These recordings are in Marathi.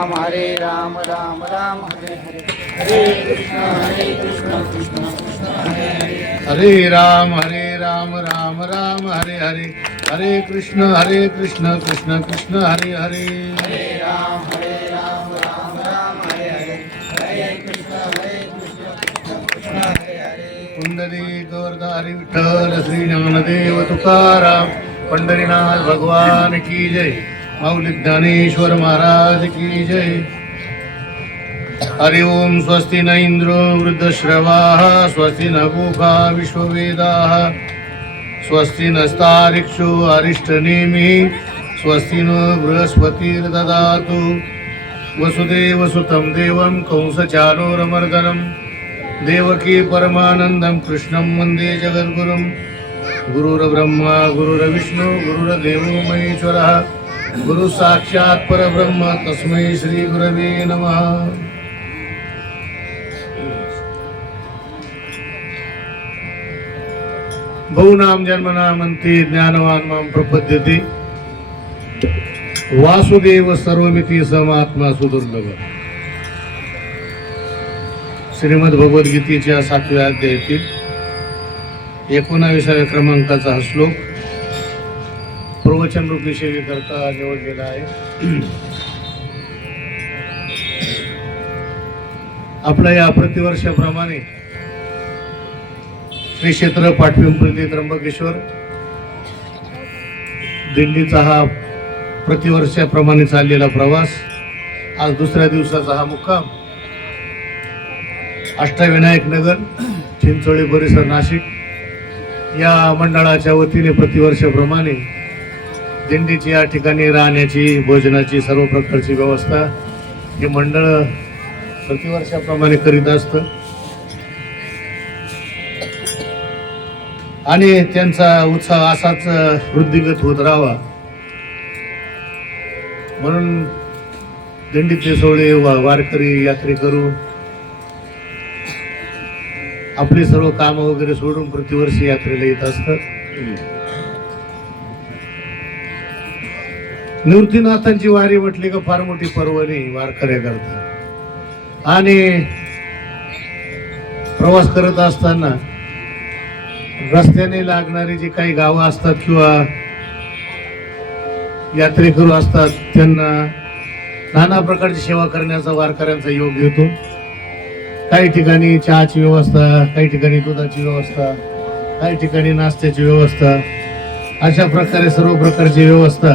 राम राम राम हरे हरे, हरे कृष्ण कृष्ण कृष्ण हरे हरे, हरे राम राम राम हरे हरे, हरे कृष्ण कृष्ण कृष्ण हरे हरे, हरे राम राम राम हरे हरे, हरे कृष्ण कृष्ण कृष्ण हरे हरे. पुंडलिक गौरधारी विठ्ठल श्री ज्ञानदेव तुकाराम पंढरीनाथ भगवान की जय. माऊली ज्ञानेश्वर महाराज की जय. हरि ओम. स्वस्ति न इंद्रो वृद्धश्रवाः, स्वस्ति न पूषा विश्ववेदाः, स्वस्ति नस्तारिक्षु अरिष्टनेमिः, स्वस्ति नो बृहस्पतिर्ददातु. वसुदेवसुतं देवं कंसचाणूरमर्दनं देवकी परमानन्दं कृष्णं वन्दे जगद्गुरुं. गुरुर्ब्रह्मा गुरुर्विष्णु गुरुर्देवो महेश्वरः, गुरु साक्षात् परब्रह्म तस्मै श्री गुरवे नमः. बहुनाम जन्मनामन्ते ज्ञानवान् मां प्रपद्यते, वासुदेव सर्वमिति समात्मा सुदुर्लभ. श्रीमद भगवद्गीतेच्या 7व्या अध्यायातील 19व्या क्रमांकाचा हा श्लोक प्रवचन रूपी सेवेकरता निवडलेला आहे. आपल्या या प्रतिवर्षाप्रमाणे श्री क्षेत्र पाटपिंपरी त्र्यंबकेश्वर दिंडीचा हा प्रतिवर्षाप्रमाणे चाललेला प्रवास आज दुसऱ्या दिवसाचा हा मुक्काम अष्टविनायक नगर चिंचोळी परिसर नाशिक या मंडळाच्या वतीने प्रतिवर्षाप्रमाणे दिंडीची या ठिकाणी राहण्याची भोजनाची सर्व प्रकारची व्यवस्था हे मंडळ प्रतिवर्षाप्रमाणे करीत असतं आणि त्यांचा उत्साह असाच वृद्धिंगत होत राहावा म्हणून दिंडीतले सोहळे वारकरी यात्रेकरू आपली सर्व काम वगैरे सोडून प्रतिवर्षी यात्रेला येत असतात. निवृत्तीनाथांची वारी म्हटली का फार मोठी पर्वणी वारकऱ्याकरता. आणि प्रवास करत असताना रस्त्याने लागणारी जी काही गावं असतात किंवा यात्रेकरू असतात त्यांना नाना प्रकारची सेवा करण्याचा वारकऱ्यांचा योग येतो. काही ठिकाणी चहाची व्यवस्था, काही ठिकाणी दुधाची व्यवस्था, काही ठिकाणी नाश्त्याची व्यवस्था, अशा प्रकारे सर्व प्रकारची व्यवस्था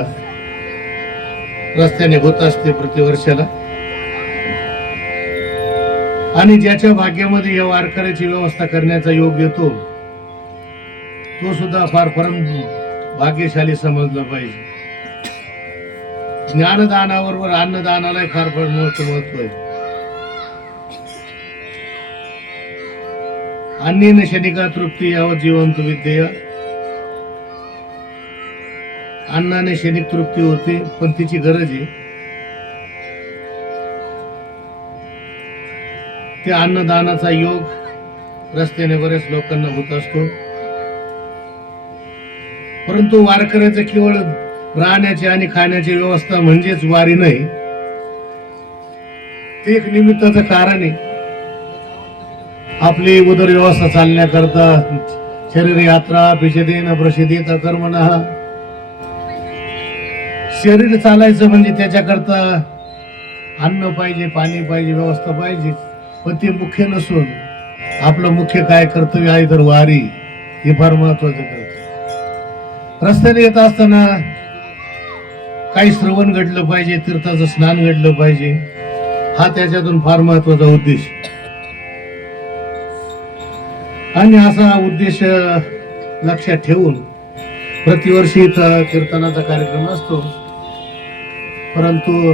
रस्त्याने होत असते प्रतिवर्षाला. आणि ज्याच्या भाग्यामध्ये या वारकऱ्याची व्यवस्था करण्याचा योग येतो तो सुद्धा फार परम भाग्यशाली समजला पाहिजे. ज्ञानदानाबरोबर अन्नदानालाही फार महत्व आहे. अन्नेन शनिका तृप्ती यावत जीवंत विद्येय. अन्नाने शनिक तृप्ती होते पण तिची गरज आहे. त्या अन्नदानाचा योग रस्त्याने बऱ्याच लोकांना होत असतो. परंतु वारकऱ्याचं केवळ राहण्याची आणि खाण्याची व्यवस्था म्हणजेच वारी नाही, ते एक निमित्ताचं कारण आहे. आपली उदरव्यवस्था चालण्याकरता शरीर यात्रा पिशदेन प्रसिद्धीत कर्मणः. शरीर चालायचं म्हणजे त्याच्याकरता अन्न पाहिजे, पाणी पाहिजे, व्यवस्था पाहिजे. पण ते मुख्य नसून आपलं मुख्य काय कर्तव्य आहे तर वारी हे फार महत्वाचं कर्तव्य. रस्त्याने येत असताना काही श्रवण घडलं पाहिजे, तीर्थाचं स्नान घडलं पाहिजे, हा त्याच्यातून फार महत्वाचा उद्देश. आणि असा उद्देश लक्षात ठेवून प्रतिवर्षी इथं कीर्तनाचा कार्यक्रम असतो. परंतु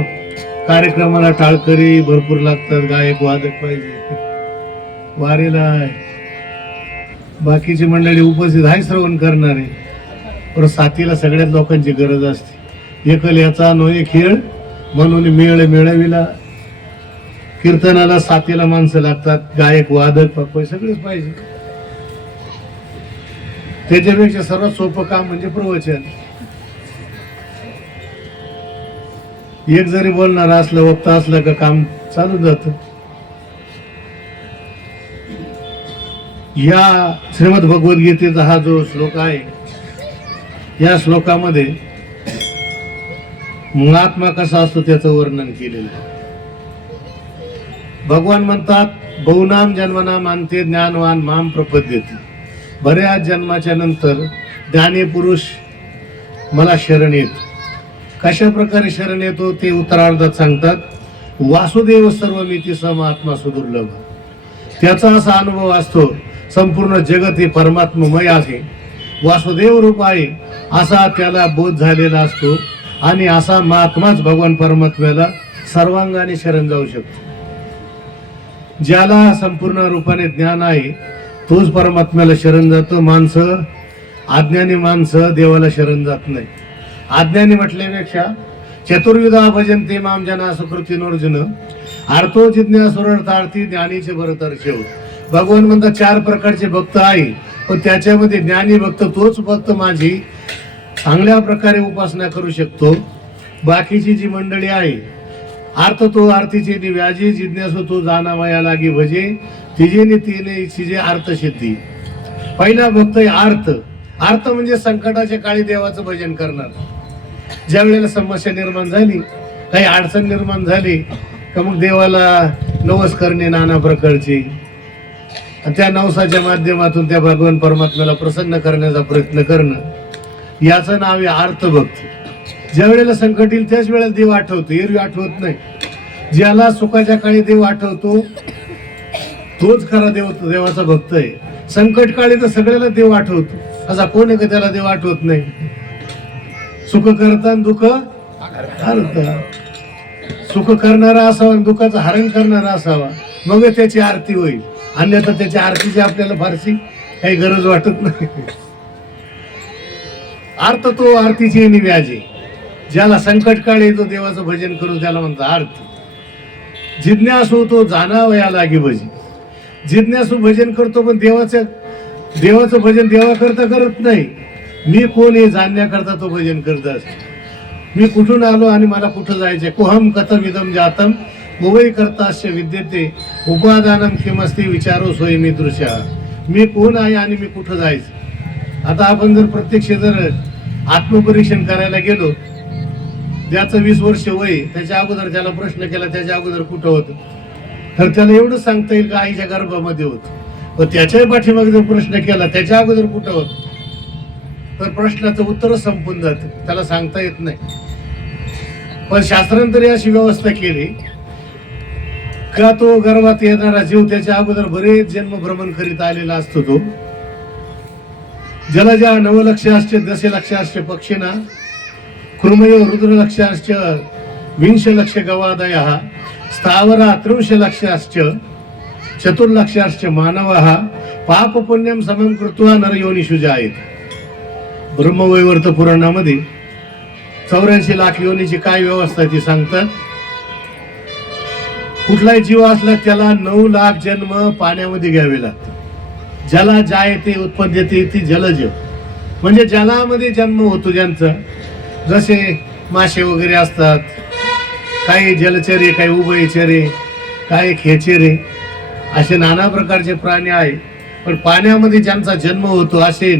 कार्यक्रमाला टाळकरी भरपूर लागतात, गायक वादक पाहिजे. वारीला बाकीची मंडळी उपस्थित आहे श्रवण करणारे, पण साथीला सगळ्याच लोकांची गरज असते. एकल याचा नोहे खेळ म्हणून मेळ मेळविला. कीर्तनाला साथीला माणसं लागतात, गायक वादक पक्ष सगळेच पाहिजे. त्याच्यापेक्षा सर्वात सोपं काम म्हणजे प्रवचन. एक जरी बोलणार असलं वक्ता असलं का काम चालू जात. या श्रीमद भगवद्गीतेचा हा जो श्लोक आहे, या श्लोकामध्ये महात्मा कसा असतो त्याचं वर्णन केलेलं आहे. भगवान म्हणतात, बहुनाम जन्मनाम अंते ज्ञानवान माम प्रपद्यते. बऱ्याच जन्माच्या नंतर ज्ञानी पुरुष मला शरण येतो. कशा प्रकारे शरण येतो ते उत्तरार्धात सांगतात. वासुदेव सर्वमिती समात्मा सुदुर्लभ. त्याचा असा अनुभव असतो संपूर्ण जगत हे परमात्ममय आहे, वासुदेव रूप आहे असा त्याला बोध झालेला असतो. आणि असा महात्माच भगवान परमात्म्याला सर्वांगाने शरण जाऊ शकतो. ज्याला संपूर्ण रूपाने ज्ञान आहे तोच परमात्म्याला शरण जातो. माणसं, अज्ञानी माणसं देवाला शरण जात नाही. अज्ञानी म्हटल्यापेक्षा चतुर्विधा भजन्ते माम जना सुकृतीनोर्जुन आर्तो जिज्ञासुरर्थार्थी ज्ञानीचे भरतर्षव. भगवान म्हणतात 4 प्रकारचे भक्त आहे, पण त्याच्यामध्ये ज्ञानी भक्त तोच भक्त माझी चांगल्या प्रकारे उपासना करू शकतो. बाकीची जी मंडळी आहे, अर्थ तो आरतीचे व्याजी जिज्ञासू तो जाणावया लागी भजे तिजेने तिने इच्छिजे अर्थसिद्धी. पहिला भक्त आहे अर्थ. अर्थ म्हणजे संकटाच्या काळी देवाचं भजन करणार. ज्या वेळेला समस्या निर्माण झाली, काही अडचण निर्माण झाली का मग देवाला नवस करणे नाना प्रकारची, त्या नवसाच्या माध्यमातून त्या भगवान परमात्म्याला प्रसन्न करण्याचा प्रयत्न करणं, याचं नाव आहे अर्थभक्त. ज्या वेळेला संकट येईल त्याच वेळेला देव आठवतो, एरवी आठवत नाही. ज्याला सुखाच्या काळी देव आठवतो तोच खरा देवाचा भक्त आहे. संकट काळी तर सगळ्याला देव आठवतो. असा कोण आहे का त्याला देव आठवत नाही? सुख करता दुःख हरता. सुख करणारा असावा, दुःखाचं हरण करणारा असावा, मग त्याची आरती होईल. अन्यथा त्याच्या आरतीची आपल्याला फारशी काही गरज वाटत नाही. अर्थ तो आरतीची व्याजे. ज्याला संकट काळी तो देवाचं भजन करून त्याला म्हणतात आरती. जिज्ञासू तो जाणावया लागी भजी. जिज्ञासू भजन करतो पण देवाचं भजन देवाकरता करत नाही. मी कोण हे जाणण्याकरता तो भजन करत असतो. मी कुठून आलो आणि मला कुठं जायचंय. कुहम कथम इदम जातम उभय करतास्य विद्यते उपादानम किमस्ती विचारो सोयी मी दृश्या. मी कोण आहे आणि मी कुठं जायचं. आता आपण जर प्रत्यक्ष जर आत्मपरीक्षण करायला गेलो, ज्याचं 20 वर्ष वय, त्याच्या अगोदर त्याला प्रश्न केला त्याच्या अगोदर कुठं होतं, तर त्याला एवढंच सांगता येईल का आईच्या गर्भामध्ये होतं. पण त्याच्या पाठीमागे जर प्रश्न केला त्याच्या अगोदर कुठं होतं, तर प्रश्नाचं उत्तरच संपून जातं, त्याला सांगता येत नाही. पण शास्त्रांतरी अशी व्यवस्था केली का तो गर्भात येणारा जीव त्याच्या अगोदर बरेच जन्म भ्रमण करीत आलेला असतो. तो ज्याला ज्या 9 लक्षाश्च 10 लक्षाश्च पक्षिणा कृमयो रुद्र लक्षाश्च 20 लक्ष गवादय स्थावरा 30 लक्षाश्च चतुर्लक्षाश्च मानव पाप पुण्यम समम कृत्वा नर योनिषु जायेत. ब्रह्मवैवर्त पुराणामध्ये 84 लाख योनीची काय व्यवस्था ती सांगतात. कुठलाही जीव असला त्याला 9 लाख जन्म पाण्यामध्ये घ्यावे लागतात. ज्याला जायते उत्पद्यते ती जलज, म्हणजे जलामध्ये जन्म होतो ज्यांचा. जसे मासे वगैरे असतात, काही जलचरे, काही उभयचरे, काही खेचरे, असे नाना प्रकारचे प्राणी आहेत. पण पाण्यामध्ये ज्यांचा जन्म होतो असे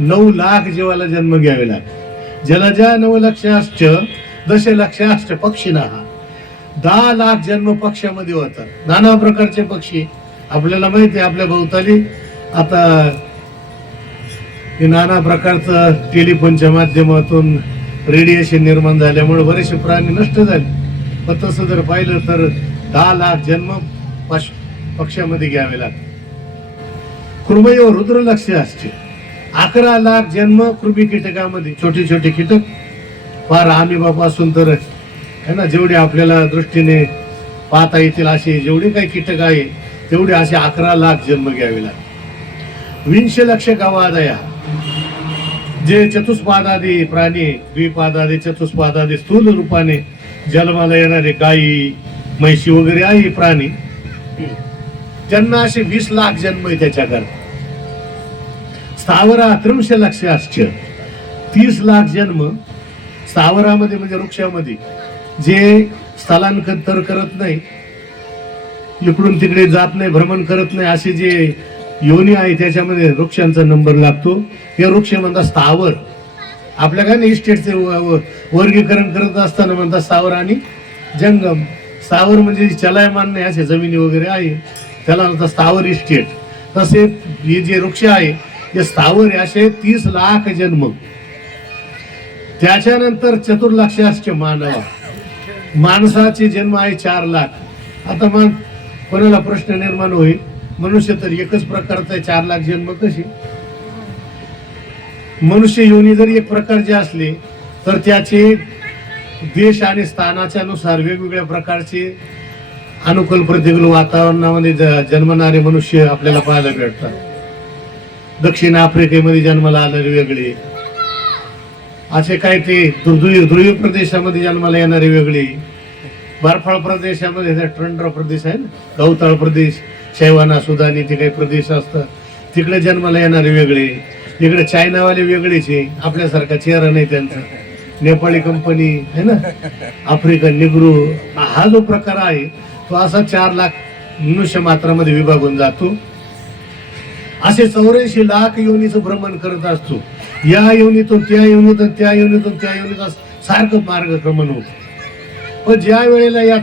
9 लाख जीवाला जन्म घ्यावे लागतात. जलजा 9 लक्षाश्च 10 लक्षाश्च पक्षिणा 10 लाख जन्म पक्ष्यामध्ये होतात. नाना प्रकारचे पक्षी आपल्याला माहिती आहे. आपल्या भोवताली आता हे नाना प्रकारचं टेलिफोनच्या माध्यमातून रेडिएशन निर्माण झाल्यामुळे बरेचसे प्राणी नष्ट झाले. पण तसं जर पाहिलं तर 10 लाख जन्म पक्ष्यामध्ये घ्यावे लागतात. कृमयो रुद्र लक्ष असते 11 लाख जन्म कृमी कीटकामध्ये. छोटे छोटे कीटक फार आमिबापासून तर है ना, जेवढे आपल्याला दृष्टीने पाहता येतील असे जेवढे काही कीटक आहे तेवढे असे 11 लाख जन्म घ्यावे लागतात. 20 लक्ष गवादया, जे चतुष्पादादी प्राणी, द्विपादादी चतुष्पादादी स्थूल रूपाने जन्माला येणारे गायी म्हैशी वगैरे आहे प्राणी, त्यांना असे 20 लाख जन्म आहे त्याच्याकरता. स्थावरा 30 लक्षाश्च 30 लाख जन्म स्थावरामध्ये म्हणजे वृक्षामध्ये. जे स्थलांतर करत नाही, इकडून तिकडे जात नाही, भ्रमण करत नाही, असे जे योनी आहे त्याच्यामध्ये वृक्षांचा नंबर लागतो. हे वृक्ष म्हणतात स्थावर. आपल्या काय नाही इस्टेटचे वर्गीकरण करत असताना म्हणतात स्थावर आणि जंगम. स्थावर म्हणजे चलायमान नाही असे जमिनी वगैरे आहे त्याला म्हणतात स्थावर इस्टेट. तसे हे जे वृक्ष आहे ते स्थावर आहे. असे 30 लाख जन्म. त्याच्यानंतर चतुर्लक्षाश्च मानव, माणसाचे जन्म आहे 4 लाख. आता मग कोणाला प्रश्न निर्माण होईल, मनुष्य तर एकच प्रकारचा आहे, 4 लाख जन्म कसे? मनुष्य योनी जर एक प्रकारचे असले तर त्याचे देश आणि स्थानाच्या नुसार वेगवेगळ्या प्रकारचे अनुकूल प्रतिकूल वातावरणामध्ये जन्मणारे मनुष्य आपल्याला पाहायला भेटतात. दक्षिण आफ्रिकेमध्ये जन्माला आलेले वेगळे, असे काय ते ध्रुवीय प्रदेशामध्ये जन्माला येणारे वेगळे, बर्फाळ प्रदेशामध्ये टंड्रा प्रदेश आहे ना, गवताळ प्रदेश, शैवाना सुदानी ते काही प्रदेश असतात तिकडे जन्माला येणारे वेगळे, इकडे चायनावाले वेगळेच आहे, आपल्यासारखा चेहरा नाही त्यांचा, नेपाळी कंपनी आहे ना, आफ्रिकन निग्रो, हा जो प्रकार आहे तो असा 4 लाख मनुष्य मात्रामध्ये विभागून जातो. असे 84 लाख योनीचं भ्रमण करत असतो. या योनीतून त्या योनीतून त्या योनीतून त्या योनीत सारखं मार्गक्रमण होत. पण ज्या वेळेला या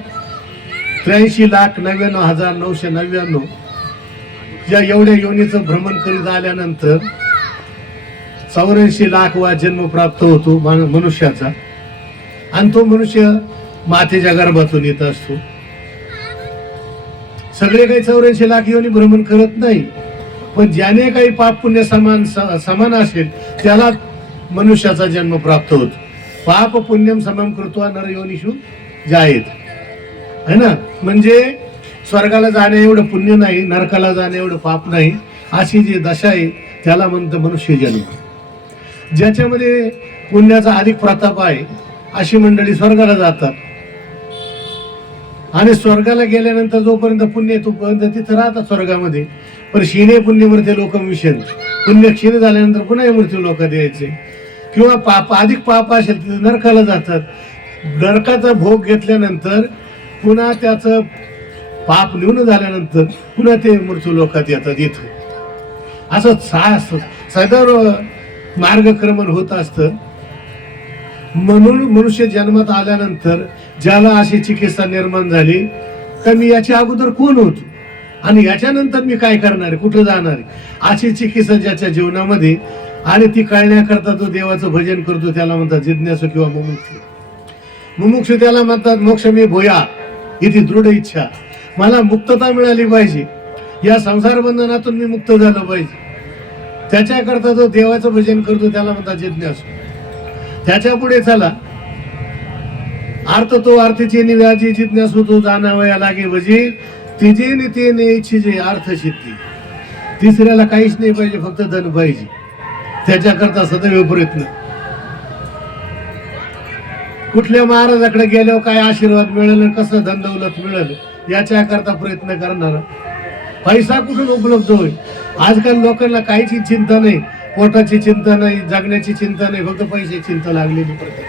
83,99,999 ज्या एवढ्या योनीचं भ्रमण करीत आल्यानंतर 84 लाख वा जन्म प्राप्त होतो मनुष्याचा, आणि तो मनुष्य मातेच्या गर्भातून येत असतो. सगळे काही 84 लाख योनी भ्रमण करत नाही, पण ज्याने काही पाप पुण्य समान असेल त्याला मनुष्याचा जन्म प्राप्त होतो. पाप पुण्यम समम कृत्वा नर योनिषु जायेत, है ना. म्हणजे स्वर्गाला जाणे एवढं पुण्य नाही, नरकाला जाणे एवढं पाप नाही, अशी जी दशा आहे त्याला म्हणतं मनुष्य जन्म. ज्याच्यामध्ये पुण्याचा अधिक प्रताप आहे अशी मंडळी स्वर्गाला जातात, आणि स्वर्गाला गेल्यानंतर जोपर्यंत पुण्य आहे तोपर्यंत तिथं राहतात स्वर्गामध्ये. पण क्षीणे पुण्यमूर्ती लोक मिशन, पुण्य क्षीण झाल्यानंतर पुन्हा मृत्यू लोक द्यायचे. किंवा पाप अधिक पाप असेल तिथे नरकाला जातात. नरकाचा भोग घेतल्यानंतर पुन्हा त्याचं पाप निवून झाल्यानंतर पुन्हा ते मृत्यू लोकात येतात. इथं असं सदैव मार्गक्रमण होत असतं. म्हणून मनुष्य जन्मात आल्यानंतर ज्याला अशी चिकित्सा निर्माण झाली तर मी याच्या अगोदर कोण होतो आणि याच्यानंतर मी काय करणार आहे, कुठं जाणार आहे, अशी चिकित्सा ज्याच्या जीवनामध्ये, आणि ती कळण्याकरता तो देवाचं भजन करतो त्याला म्हणतात जिज्ञासू किंवा मुमुक्षु. मुमुक्षु त्याला म्हणतात मोक्ष मे भूया, इथे दृढ इच्छा, मला मुक्तता मिळाली पाहिजे, या संसार बंधनातून मी मुक्त झालो पाहिजे, त्याच्याकरता जो देवाचं भजन करतो त्याला म्हणतात जिज्ञासू. त्याच्या पुढे चला अर्थ तो अर्थची निव्याजी जिज्ञासू तो जाणावया लागे भजी, तिजे नितेने इच्छिजे अर्थ सिद्धी. तिसऱ्याला काहीच नाही पाहिजे, फक्त धन पाहिजे, त्याच्याकरता सदैव प्रयत्न. कुठल्या महाराजाकडे गेल्यावर काय आशीर्वाद मिळेल, कसं धन दौलत मिळेल याच्याकरता प्रयत्न करणार. पैसा कुठून उपलब्ध होईल. आजकाल लोकांना काहीची चिंता नाही, पोटाची चिंता नाही, जगण्याची चिंता नाही, फक्त पैशाची चिंता लागलेली प्रत्येक.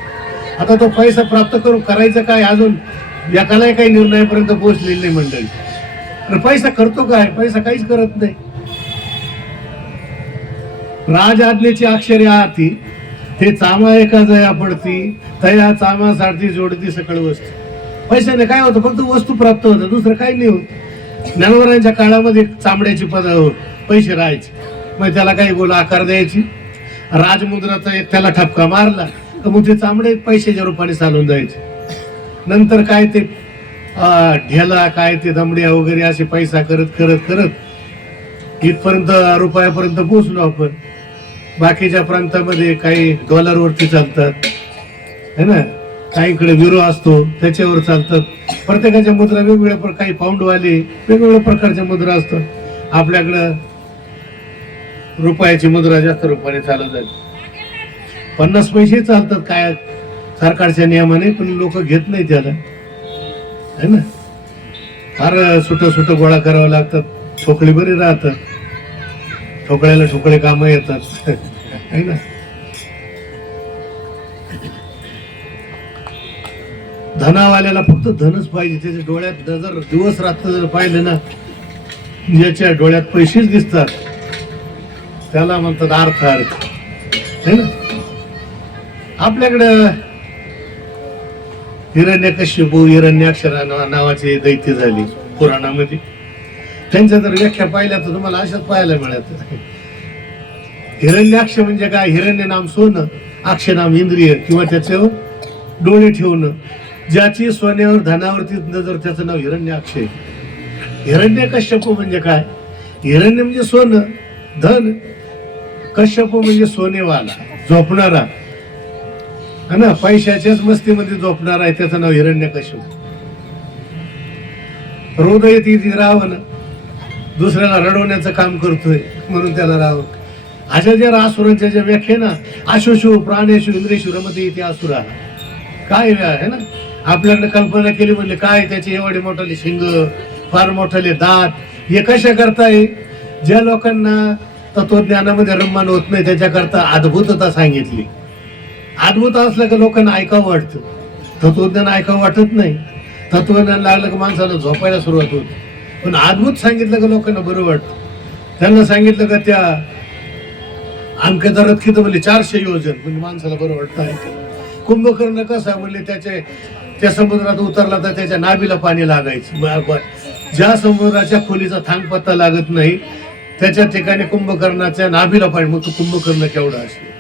आता तो पैसा प्राप्त करून करायचं काय, अजून एकालाही काही निर्णयापर्यंत पोहोचलेली नाही मंडळी. पैसा करतो काय, पैसा काहीच करत नाही. राज आज्ञेची अक्षरे आती, ते चामा एका जया पडती, तया चामा सारथी जोडती सकळ वस्तू. पैशाने काय होतं, फक्त वस्तू प्राप्त होतं, दुसरं काही नाही होत. ज्ञानवरांच्या काळामध्ये चामड्याची पैसे राहायचे, मग त्याला काही गोल आकार द्यायची. राजमुद्राचा एक त्याला ठपका मारला तर मग ते चामडे पैशाच्या रूपाने चालून जायचे. नंतर काय ते ढेला, काय ते दमड्या वगैरे असे पैसा करत करत करत इथपर्यंत रुपयापर्यंत पोहोचलो आपण. बाकीच्या प्रांतामध्ये काही डॉलरवरती चालतात है ना, काहीकडे युरो असतो त्याच्यावर चालतात. प्रत्येकाच्या मुद्रा वेगवेगळ्या, काही पाऊंडवाले वेगवेगळ्या प्रकारच्या मुद्रा असतात. आपल्याकडं रुपयाची मुद्रा जास्त रुपयाने चालत झाली, 50 पैसे चालतात काय सरकारच्या नियमाने, पण लोक घेत नाही त्याला है ना. फार सुट गोळा करावं लागतात. ठोकळे बरे राहतात, ठोकळ्याला ठोकळे कामं येतात है ना. धनावाल्याला फक्त धनच पाहिजे, त्याच्या डोळ्यात जर दिवस रात्र जर पाहिलं ना, ज्याच्या डोळ्यात पैसेच दिसतात त्याला म्हणतात अर्थ है ना. आपल्याकडं हिरण्यकश्यपू हिरण्याक्षरा नावाचे दैत्य झाले पुराणामध्ये. त्यांच्या जर व्याख्या पाहिल्या तर तुम्हाला अशाच पाहायला मिळत. हिरण्याक्ष म्हणजे काय? हिरण्य नाम सोनं, अक्ष नाम इंद्रिय किंवा त्याच्यावर डोळे ठेवणं. ज्याची सोन्यावर धनावरती नजर त्याचं नाव हिरण्याक्ष आहे. हिरण्यकश्यपू म्हणजे काय? हिरण्य म्हणजे सोनं धन, कश्यपू म्हणजे सोनेवाला झोपणारा है ना, पैशाच्याच मस्तीमध्ये झोपणारा आहे, त्याचं नाव हिरण्यकश्यपू. हृदय ती रावण, दुसऱ्याला रडवण्याचं काम करतोय म्हणून त्याला रावण. अशा ज्या असुरांच्या ज्या व्याख्या ना, आशुषु प्राणेशु इंद्रेशु रमते इथे असुरा, काय आहे ना. आपल्याकडे कल्पना केली म्हणजे काय त्याचे एवढे मोठाले शिंग, फार मोठाले दात, हे कशा करताय? ज्या लोकांना तत्वज्ञानामध्ये रममान होत नाही त्याच्याकरता अद्भुतता सांगितली. अद्भुत असलं का लोकांना ऐकावं वाटतं, तत्वज्ञान ऐकावं वाटत नाही. तत्वज्ञान लागलं का माणसाला झोपायला सुरुवात होती. पण अद्भुत सांगितलं का लोकांना बरं वाटतं. त्यांना सांगितलं का त्या आमच्या दरात किती म्हणले 400 योजन, म्हणजे माणसाला बरं वाटतं ऐकायला. कुंभकर्ण कसा म्हणले, त्या समुद्रात उतरला तर त्याच्या नाभीला पाणी लागायचं. ज्या समुद्राच्या खोलीचा थांग पत्ता लागत नाही त्याच्या ठिकाणी कुंभकर्णाच्या नाभीला पाणी. मग तो कुंभकर्ण केवढा असेल.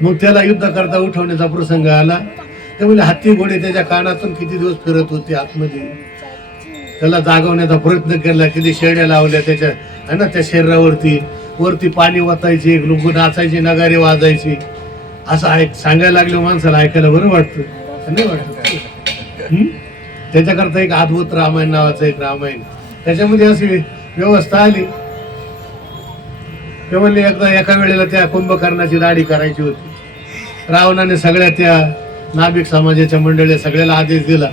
मग त्याला युद्ध करता उठवण्याचा प्रसंग आला. त्यामुळे हत्ती घोडे त्याच्या कानातून किती दिवस फिरत होते आतमध्ये. त्याला जागवण्याचा प्रयत्न केला, किती शेड्या लावल्या त्याच्या है ना, त्या शरीरावरती. वरती पाणी वाचायचे, लोक नाचायचे, नगारे वाजायचे. असं सांगायला लागले माणसाला ऐकायला बरं वाटतं नाही वाटत. त्याच्याकरता एक अद्भुत रामायण नावाचं एक रामायण, त्याच्यामध्ये अशी व्यवस्था आली. ते म्हणले एकदा एका वेळेला त्या कुंभकर्णाची दाढी करायची होती. रावणाने सगळ्या त्या नाभिक समाजाच्या मंडळी सगळ्याला आदेश दिला.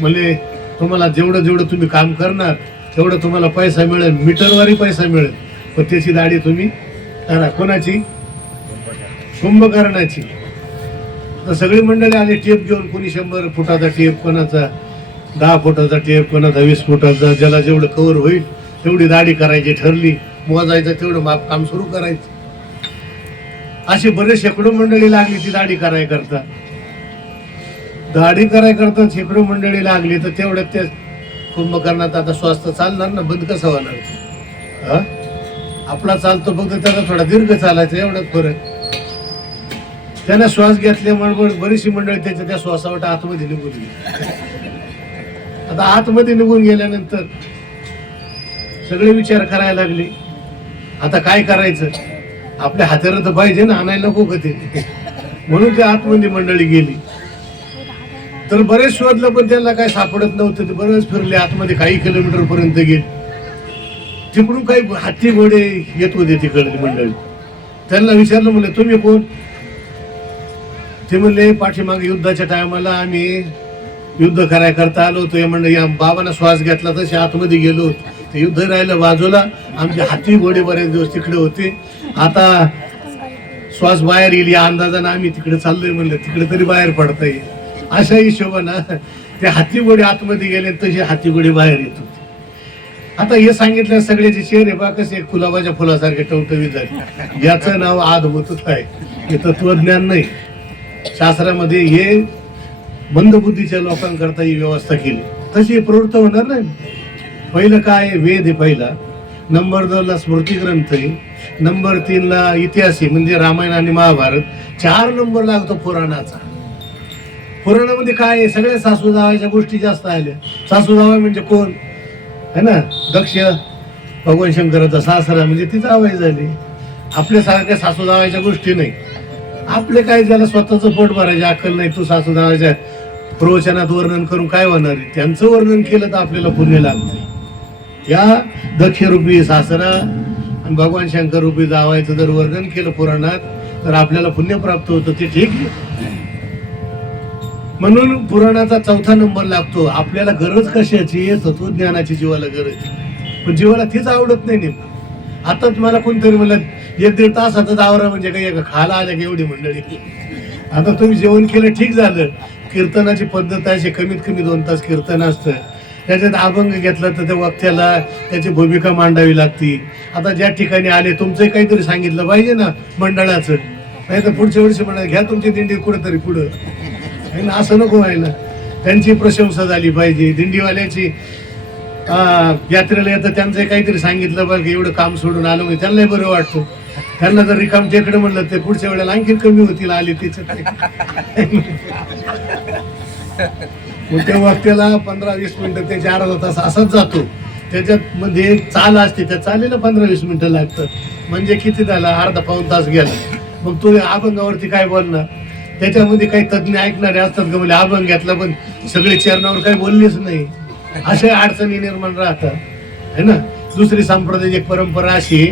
म्हणले तुम्हाला जेवढं तुम्ही काम करणार तेवढं तुम्हाला पैसा मिळेल, मीटरवारी पैसा मिळेल, पण त्याची दाढी तुम्ही करा. कोणाची? कुंभकर्णाची. तर सगळी मंडळी आली टेप घेऊन, कोणी 100 फुटाचा टेप, कोणाचा 10 फुटाचा टेप, कोणाचा 20 फुटाचा. ज्याला जेवढं कव्हर होईल तेवढी दाढी करायची ठरली. मोजायचं तेवढं माप काम सुरू करायचं. अशी बरेच शेकडो मंडळी लागली ती दाढी कराय करता. शेकडो मंडळी लागली. तर तेवढ्यात त्या कुंभकर्णात आता स्वास्थ्य चालणार ना, बंद कसं होणार? आपला चालतो फक्त त्याला थोडा दीर्घ चालायचा, एवढाच फरक. त्याने श्वास घेतल्यामुळे बरीचशी मंडळी त्याच्या त्या श्वासावट आतमध्ये निघून गेली. आता आतमध्ये निघून गेल्यानंतर सगळे विचार करायला लागले, आता काय करायचं? आपल्या हाताला तर पाहिजे ना, आणायला नको का ते. म्हणून ते आतमध्ये मंडळी गेली. तर बरेच शोधलं पण त्यांना काय सापडत नव्हतं. ते बरेच फिरले आतमध्ये, काही किलोमीटर पर्यंत गेले. तिकडून काही हत्ती घोडे येत होते तिकडे मंडळी. त्यांना विचारलं, म्हणले तुम्ही कोण? ते म्हणले पाठीमागे युद्धाच्या टायमाला आम्ही युद्ध कराय करता आलो होतो. म्हणलं या बाबांना श्वास घेतला तसे आतमध्ये गेलो. ते युद्ध राहिलं बाजूला, आमचे हत्ती घोडे बरेच दिवस तिकडे होते. आता श्वास बाहेर येईल या अंदाजानं आम्ही तिकडे चाललोय. म्हणलं तिकडे तरी बाहेर पडता येईल. अशा हिशोबानं ते हत्ती घोडे आतमध्ये गेले, तसे हत्ती घोडे बाहेर येत होते. आता हे सांगितलं सगळ्याचे चेहरे बा कसे गुलाबाच्या फुलासारखे टवटवीत झाले. याचं नाव अद्भुतच आहे. हे तत्वज्ञान नाही. शास्त्रामध्ये हे मंदबुद्धीच्या लोकांकरता ही व्यवस्था केली. तशी प्रवृत्त होणार नाही. पहिलं काय? वेद आहे पहिला. नंबर 2 ला स्मृती ग्रंथ आहे. नंबर 3 ला इतिहास आहे, म्हणजे रामायण आणि महाभारत. 4 नंबर लागतो पुराणाचा. पुराणामध्ये काय आहे? सगळ्या सासू जावायच्या गोष्टी जास्त आल्या. सासू जावाय म्हणजे कोण है ना? दक्ष भगवान शंकराचा सासरा म्हणजे ती जावाई झाली. आपल्यासारख्या सासू जावायच्या गोष्टी नाही. आपले काय, ज्याला स्वतःचं पोट भरायची अक्कल नाही, तू सासू जावायच्या प्रवचनात वर्णन करून काय होणार आहे? त्यांचं वर्णन केलं तर आपल्याला पुण्य लागते. या दक्षरूपी सासरा आणि भगवान शंकर रूपी जावायचं जर वर्णन केलं पुराणात तर आपल्याला पुण्य प्राप्त होतं. ते ठीक आहे. म्हणून पुराणाचा 4था नंबर लागतो. आपल्याला गरज कशाची? तत्वज्ञानाची जीवाला गरज. पण जीवाला तीच आवडत नाही नेमकं. आताच मला कोणतरी म्हणलं 1-1.5 तासातच आवरा म्हणजे काही खायला आल्या का एवढी मंडळी. आता तुम्ही जेवण केलं ठीक झालं, कीर्तनाची पद्धत अशी कमीत कमी 2 तास कीर्तन असतं. त्याच्यात अभंग घेतला तर त्या वक्त्याला त्याची भूमिका मांडावी लागती. आता ज्या ठिकाणी आले तुमचं काहीतरी सांगितलं पाहिजे ना मंडळाचं, नाही तर पुढच्या वर्षी म्हणा घ्या तुमची दिंडी कुठेतरी पुढं आहे ना, असं नको व्हायला. त्यांची प्रशंसा झाली पाहिजे. दिंडीवाल्याची यात्रेला येतं त्यांचं काहीतरी सांगितलं पाहिजे, एवढं काम सोडून आलं म्हणजे त्यांनाही बरं वाटतं. त्यांना जर रिकाम टेकडं म्हणलं ते पुढच्या वेळेला आणखी कमी होतील आले त्याच्यात. मग त्या वक्त्याला 15-20 मिनिटं त्याचे अर्धा तास असाच जातो. त्याच्यात मध्ये चाल असते, त्या चालीला 15-20 मिनिटं लागतात. म्हणजे किती झाला, अर्धा पाऊण तास गेला. मग तो अभंगावरती काय बोलणार? त्याच्यामध्ये काही तज्ञ ऐकणारे असतात का, म्हणजे अभंग घेतला पण सगळे चरणावर काही बोललेच नाही, अशा अडचणी निर्माण राहतात है ना. दुसरी सांप्रदायिक परंपरा अशी,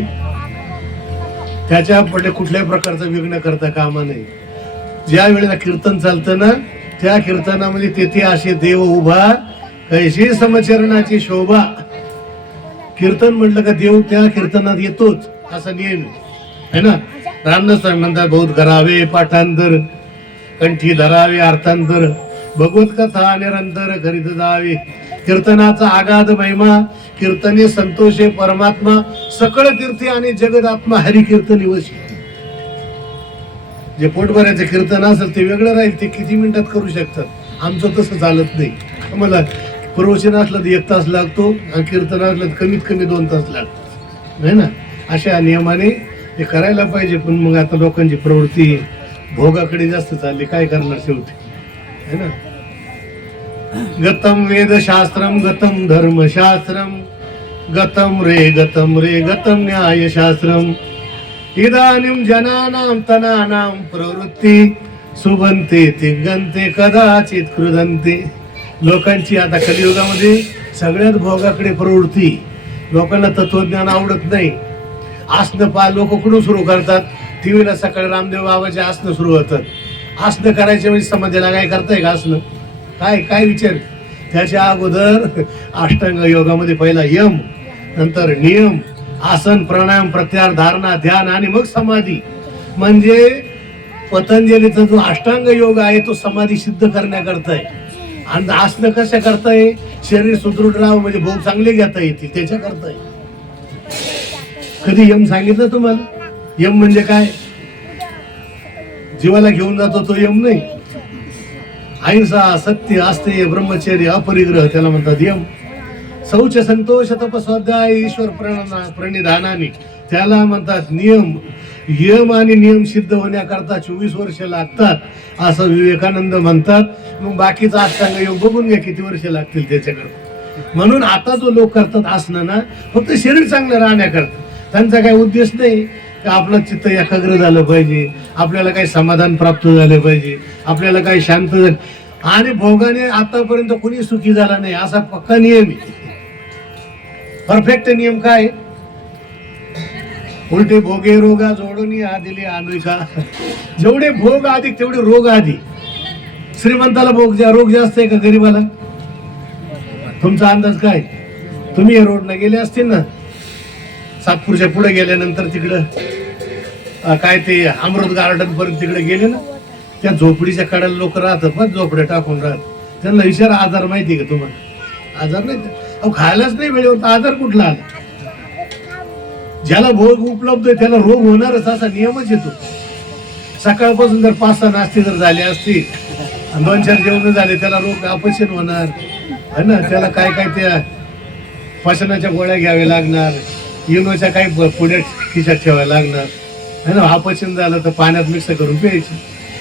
त्याच्या पुढे कुठल्याही प्रकारचं विघ्न करता कामा नाही. ज्या वेळेला कीर्तन चालतं ना, त्या कीर्तनामध्ये तेथे असे देव उभा कैशी समचरणाची शोभा. कीर्तन म्हटलं का देव त्या कीर्तनात येतोच असा नियम आहे ना. रामदास स्वामी म्हणतात, बहुत करावे पाठांतर, कंठी धरावे अर्थांतर, भगवत कथा निरंतर करीत जावे. कीर्तनाचा आगाध महिमा, कीर्तने संतोषे परमात्मा, सकळ तीर्थी आणि जगदात्मा हरी कीर्तनी वशी. जे पोटभराचं कीर्तन असेल ते वेगळं राहील, ते किती मिनिटात करू शकतात. आमचं तसं चालत नाही. आम्हाला प्रवचन असलं तर 1 तास लागतो आणि कीर्तन असलं तर कमीत कमी 2 तास लागतात नाही ना. अशा नियमाने ते करायला पाहिजे. पण मग आता लोकांची प्रवृत्ती भोगाकडे जास्त चालली, काय करणार शेवटी है ना. गतम वेदशास्त्रम गतम धर्मशास्त्रम, गतम रे गतम न्यायशास्त्रम, इदानीं जनानां तनानां प्रवृत्ती सुबंते तिगंते कदाचित कृदंते. लोकांची आता कलियुगामध्ये सगळ्यात भोगाकडे प्रवृत्ती. लोकांना तत्वज्ञान आवडत नाही. आसनं लोक कुठून सुरू करतात? टीव्हीला सकाळी रामदेव बाबाचे आसनं सुरू होतात. आसनं करायचे म्हणजे समाजाला काय करताय का आसनं? काय विचार? त्याच्या अगोदर अष्टांग योगामध्ये पहिला यम, नंतर नियम, आसन, प्राणायाम, प्रत्याहार, धारणा, ध्यान आणि मग समाधी. म्हणजे पतंजलीचा जो अष्टांग योग आहे तो समाधी सिद्ध करण्याकरता आहे. आणि आसनं कशा करताय? शरीर सुदृढ राहावं म्हणजे भोग चांगले घेता येतील त्याच्या करताय. कधी यम सांगितलं तुम्हाला? यम म्हणजे काय? जीवाला घेऊन जातो तो यम नाही. अहिंसा, सत्य, आस्तेय, ब्रह्मचर्य, अपरिग्रह त्याला म्हणतात यम. शौच, संतोष, तपस्वाध्याय, ईश्वर प्रणिधानाने त्याला म्हणतात नियम. यम आणि नियम सिद्ध होण्याकरता 24 वर्ष लागतात असं विवेकानंद म्हणतात. मग बाकीचा अष्टांग योग बघून घ्या किती वर्ष लागतील त्याच्याकरता. म्हणून आता जो लोक करतात आसनं ना, फक्त शरीर चांगलं राहण्याकरता. त्यांचा काही उद्देश नाही की आपलं चित्त एकाग्र झालं पाहिजे, आपल्याला काही समाधान प्राप्त झालं पाहिजे, आपल्याला काही शांत झालं. आणि भोगाने आतापर्यंत कोणी सुखी झाला नाही असा पक्का नियम आहे. परफेक्ट नियम काय? उलटे भोगे रोगा जोडून आदिले अनुका. जेवढे भोग अधिक तेवढे रोग अधिक. श्रीमंताला रोग जास्त आहे का गरीबाला? तुमचा अंदाज काय? तुम्ही या रोडला गेले असतील ना, सातपूरच्या पुढे गेल्यानंतर तिकडं काय ते अमृत गार्डन पर्यंत तिकडे गेले ना, त्या झोपडीच्या कडाला लोक राहतात पण झोपड्या टाकून राहतात. त्यांना विचारा आजार माहिती का तुम्हाला? आजार नाही. अहो खायलाच नाही वेळेवर, आजार कुठला आला? ज्याला भोग उपलब्ध आहे त्याला रोग होणारच असा नियमच येतो. सकाळपासून जर 5-6 नाश्ते जर झाले असतील, 2-4 जेवण झाले, त्याला रोग अपचन होणार है ना. त्याला काय त्या पचनाच्या गोळ्या घ्याव्या लागणार, इनोच्या काही पुढे खिशात ठेवायला लागणार है ना. अपचन झालं तर पाण्यात मिक्स करून प्यायची.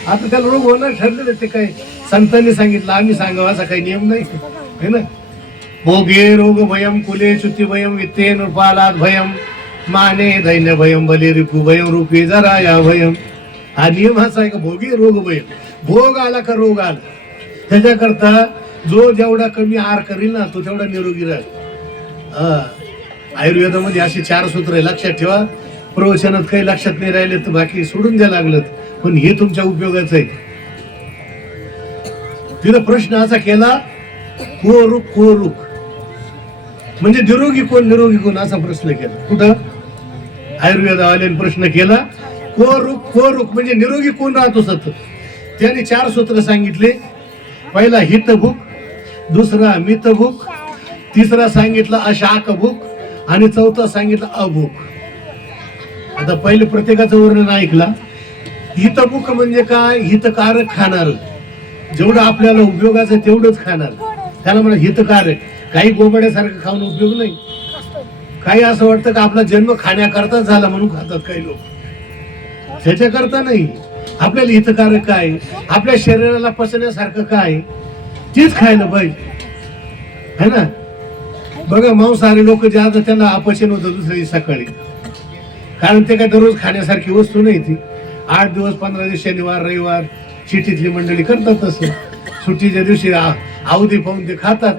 आता त्याला रोग होणार ठरलेलं. ते काय संतांनी सांगितलं, आम्ही सांगावं असा काही नियम नाही है ना. भोगे रोग भयम कुले च्युती भयम वित्ते नृपालाद भयम माने दैन्य भयम बले रिपू भयम रूपी जरा या भयम. हा नियम असा आहे का भोगी रोग भयम. भोग आला का रोग आला. त्याच्याकरता जो जेवढा कमी आहार करील ना तो तेवढा निरोगी राहील. आयुर्वेदामध्ये अशी 4 सूत्र आहे, लक्षात ठेवा. प्रवचनात काही लक्षात नाही राहिले तर बाकी सोडून द्या लागलं, पण हे तुमच्या उपयोगाचं आहे. तिथं प्रश्न असा केला, को रुख म्हणजे निरोगी कोण असा प्रश्न केला. कुठं? आयुर्वेदावाल्याने प्रश्न केला, को रुख म्हणजे निरोगी कोण राहतो सतत. त्याने 4 सूत्र सांगितले. पहिला हितभूक, दुसरा मितभूक, तिसरा सांगितलं अशाकभूक आणि चौथा सांगितलं अभूक. आता पहिले प्रत्येकाचं वर्णन ऐकला. हितभूक म्हणजे काय? हितकारक खाणार, जेवढं आपल्याला उपयोगाचं तेवढंच खाणार, त्याला म्हणा हितकारक. काही गोबड्यासारखं खाऊन उपयोग नाही. काही असं वाटतं का आपला जन्म खाण्याकरता झाला म्हणून खातात काही लोक, त्याच्याकरता नाही. आपल्याला हितकारक काय, आपल्या शरीराला पचण्यासारखं काय, तेच खायला पाहिजे, है ना. बघा मांसाहारी लोक जे आता त्यांना अपचन होतं दुसऱ्या दिवशी सकाळी, कारण ते काय दररोज खाण्यासारखी वस्तू नाही ती. 8 दिवस 15 दिवस शनिवार रविवार सिटीतली मंडळी करतात तसं. सुट्टीच्या दिवशी अवधी पाहून ते खातात.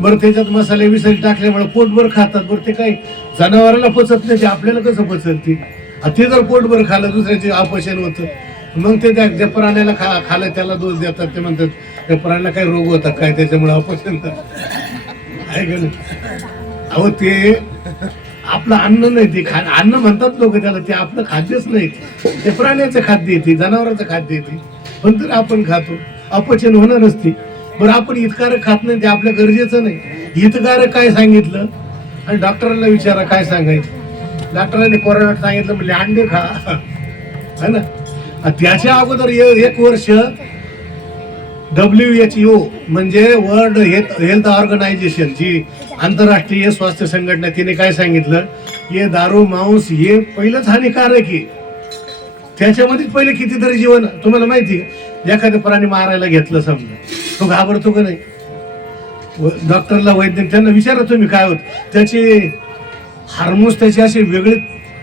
बरं त्याच्यात मसाले विसाले टाकल्यामुळे पोटभर खातात. बरं ते काही जनावराला पचत नाही, ते आपल्याला कसं पचत ते. ते जर पोटभर खाल्लं दुसऱ्याचे अपचन होतं, मग ते त्या प्राण्याला खाल्लं त्याला दोष देतात. ते म्हणतात त्या प्राण्याला काही रोग होतात काय त्याच्यामुळे अपचन आहे का नाही. अहो ते आपलं अन्न नाही, ते अन्न म्हणतात लोक त्याला, ते आपलं खाद्यच नाही. ते प्राण्याचं खाद्य येते, जनावरांचं खाद्य येते, पण तर आपण खातो, अपचन होणारच ते. बरं आपण हितकारक खात नाही, ते आपल्या गरजेचं नाही. हितकारक काय सांगितलं आणि डॉक्टरांना विचारा काय सांगायचं. डॉक्टरांनी कोरोनात सांगितलं म्हणजे अंडे खा, है ना. त्याच्या अगोदर 1 वर्ष WHO म्हणजे वर्ल्ड हेल्थ ऑर्गनायझेशन, जी आंतरराष्ट्रीय स्वास्थ्य संघटना, तिने काय सांगितलं, हे दारू मांस हे पहिलंच हानिकारक आहे. त्याच्यामध्येच पहिले कितीतरी जीवन. तुम्हाला माहिती आहे एखाद्या प्राणी मारायला घेतलं समजा, तो घाबरतो का नाही. डॉक्टरला वैद्य त्यांना विचारा तुम्ही काय होत, त्याचे हार्मोन्स त्याचे असे वेगळे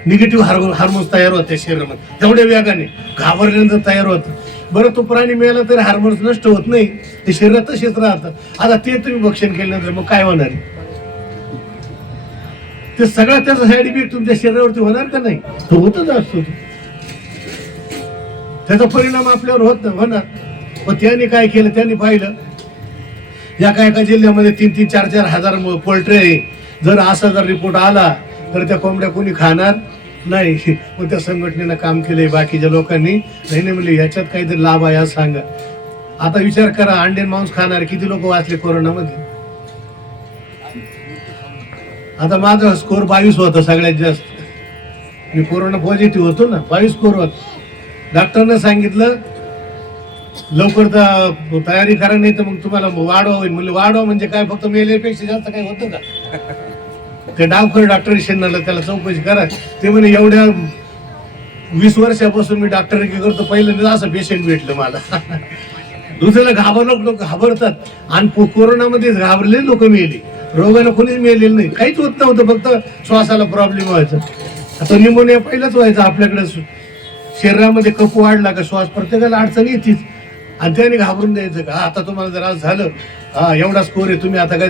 निगेटिव्ह हार्मोन्स तयार होते शरीरामध्ये, तेवढ्या वेगाने घाबरल्यानंतर तयार होतं. बरं तो प्राणी मिळाला तरी हार्मोन्स नष्ट होत नाही, ते शरीरात तसेच राहतं. आता ते तुम्ही भक्षण केल्यानंतर मग काय होणार आहे. ते सगळा त्याचा साईड इफेक्ट तुमच्या शरीरावरती होणार का नाही. तो होतच असतो, त्याचा परिणाम आपल्यावर होत नाही होणार. पण त्यांनी काय केलं, त्यांनी पाहिलं एका जिल्ह्यामध्ये 3-3, 4-4 हजार पोल्ट्री आहे. जर असा जर रिपोर्ट आला तर त्या कोंबड्या कोणी खाणार नाही. मग त्या संघटनेनं काम केलंय बाकीच्या लोकांनी. नाही म्हणले याच्यात काहीतरी लाभ आहे असं सांगा. आता विचार करा, अंडे मांस खाणारे किती लोक वाचले कोरोनामध्ये. आता माझा स्कोर 22 होता सगळ्यात जास्त. मी कोरोना पॉझिटिव्ह होतो ना, 22 स्कोर होता. डॉक्टरनं सांगितलं लवकर तयारी करा, नाही तर मग तुम्हाला वाढवा होईल. म्हणजे वाढवा म्हणजे काय, फक्त मेलेपेक्षा जास्त काही होतं का. ते डावकर डॉक्टर शेणाला त्याला चौकशी करा. ते म्हणे एवढ्या 20 वर्षापासून मी डॉक्टर करतो, पहिल्यांदा असं पेशंट भेटलं मला. दुसऱ्याला लोक घाबरतात आणि कोरोनामध्ये घाबरले लोक मेले. रोगाला कोणीच मेलेलं नाही, काहीच होत नव्हतं, फक्त श्वासाला प्रॉब्लेम व्हायचा. आता निमोनिया पहिलाच व्हायचा आपल्याकडे. शरीरामध्ये कफ वाढला का श्वास प्रत्येकाला अडचण येतीच, आणि त्याने घाबरून द्यायचं का आता तुम्हाला जर आज झालं एवढा स्कोर आहे तुम्ही आता काय.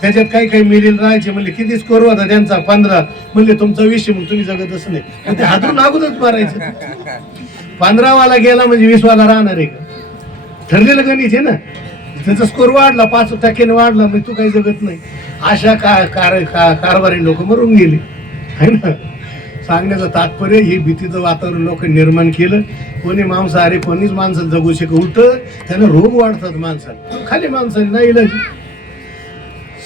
त्याच्यात काही मेलेलं राहायचे. म्हणले किती स्कोर होता त्यांचा, 15. म्हणले तुमचा 20, मग तुम्ही जगतच नाही. मग ते हातून अगोदरच मारायचं. 15 वाला गेला म्हणजे 20 वाला राहणार आहे का. ठरलेलं गणित आहे ना. त्याचा स्कोर वाढला, 5% वाढला, मग तू काही जगत नाही. अशा कारभारी लोक मरून गेले, है ना. सांगण्याचं तात्पर्य हे भीतीचं वातावरण लोक निर्माण केलं. कोणी मांसाहारी, कोणीच माणसं जगू शकत. उलट त्यानं रोग वाढतात माणसाला. खाली माणसाने नाही इलाज.